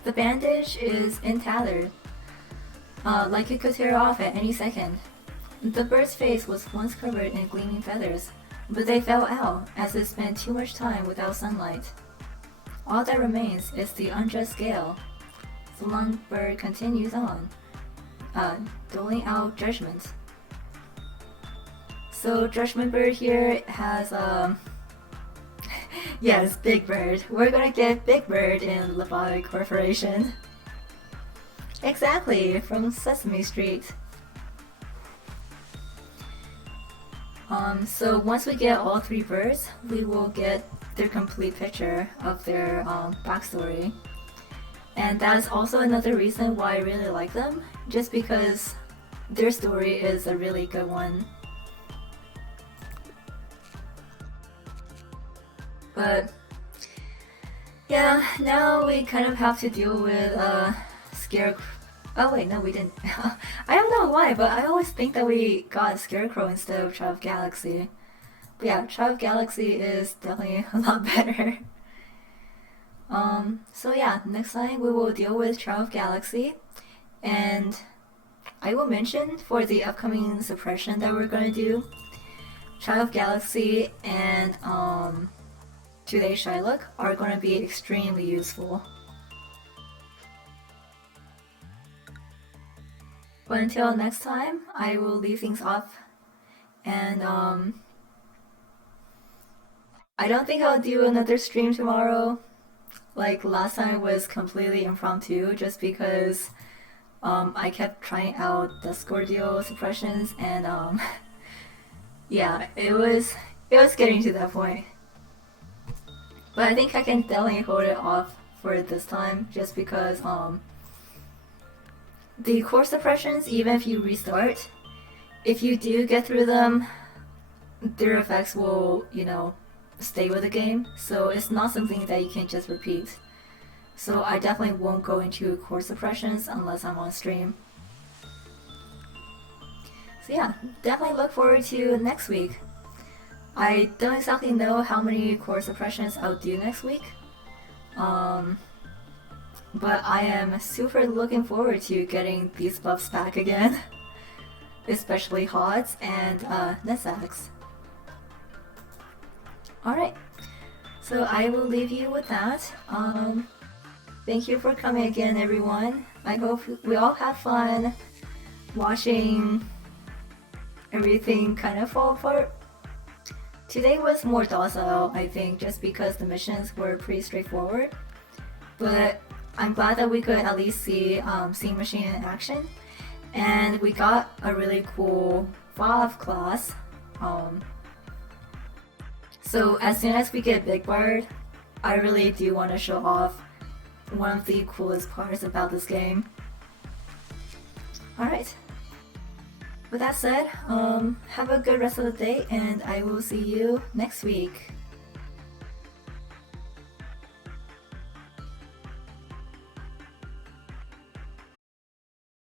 The bandage is entangled, like it could tear off at any second. The bird's face was once covered in gleaming feathers, but they fell out as it spent too much time without sunlight. All that remains is the unjust scale. The long bird continues on, doling out judgment. So Judgment Bird here has yes, Big Bird. We're gonna get Big Bird in Lobotomy Corporation. Exactly, from Sesame Street. So once we get all three birds, we will get their complete picture of their backstory. And that is also another reason why I really like them, just because their story is a really good one. But yeah, now we kind of have to deal with Scarecrow. Oh wait, no we didn't. I don't know why, but I always think that we got Scarecrow instead of Child of Galaxy. But yeah, Child of Galaxy is definitely a lot better. So yeah, next time we will deal with Child of Galaxy, and I will mention for the upcoming suppression that we're gonna do, Child of Galaxy and 2-Day Shylock are gonna be extremely useful. But until next time, I will leave things off, and I don't think I'll do another stream tomorrow. Like last time was completely impromptu, just because I kept trying out the Scordio suppressions, and yeah, it was getting to that point. But I think I can definitely hold it off for this time, just because the core suppressions, even if you restart, if you do get through them, their effects will, you know, stay with the game. So it's not something that you can just repeat. So I definitely won't go into core suppressions unless I'm on stream. So yeah, definitely look forward to next week. I don't exactly know how many core suppressions I'll do next week. But I am super looking forward to getting these buffs back again. Especially HOTS and Nesax. Alright, so I will leave you with that. Thank you for coming again, everyone. I hope we all have fun watching everything kind of fall apart. Today was more docile, I think, just because the missions were pretty straightforward. But I'm glad that we could at least see Seeing Machine in action. And we got a really cool Vav class. So as soon as we get Big Bard, I really do want to show off one of the coolest parts about this game. Alright. With that said, have a good rest of the day, and I will see you next week.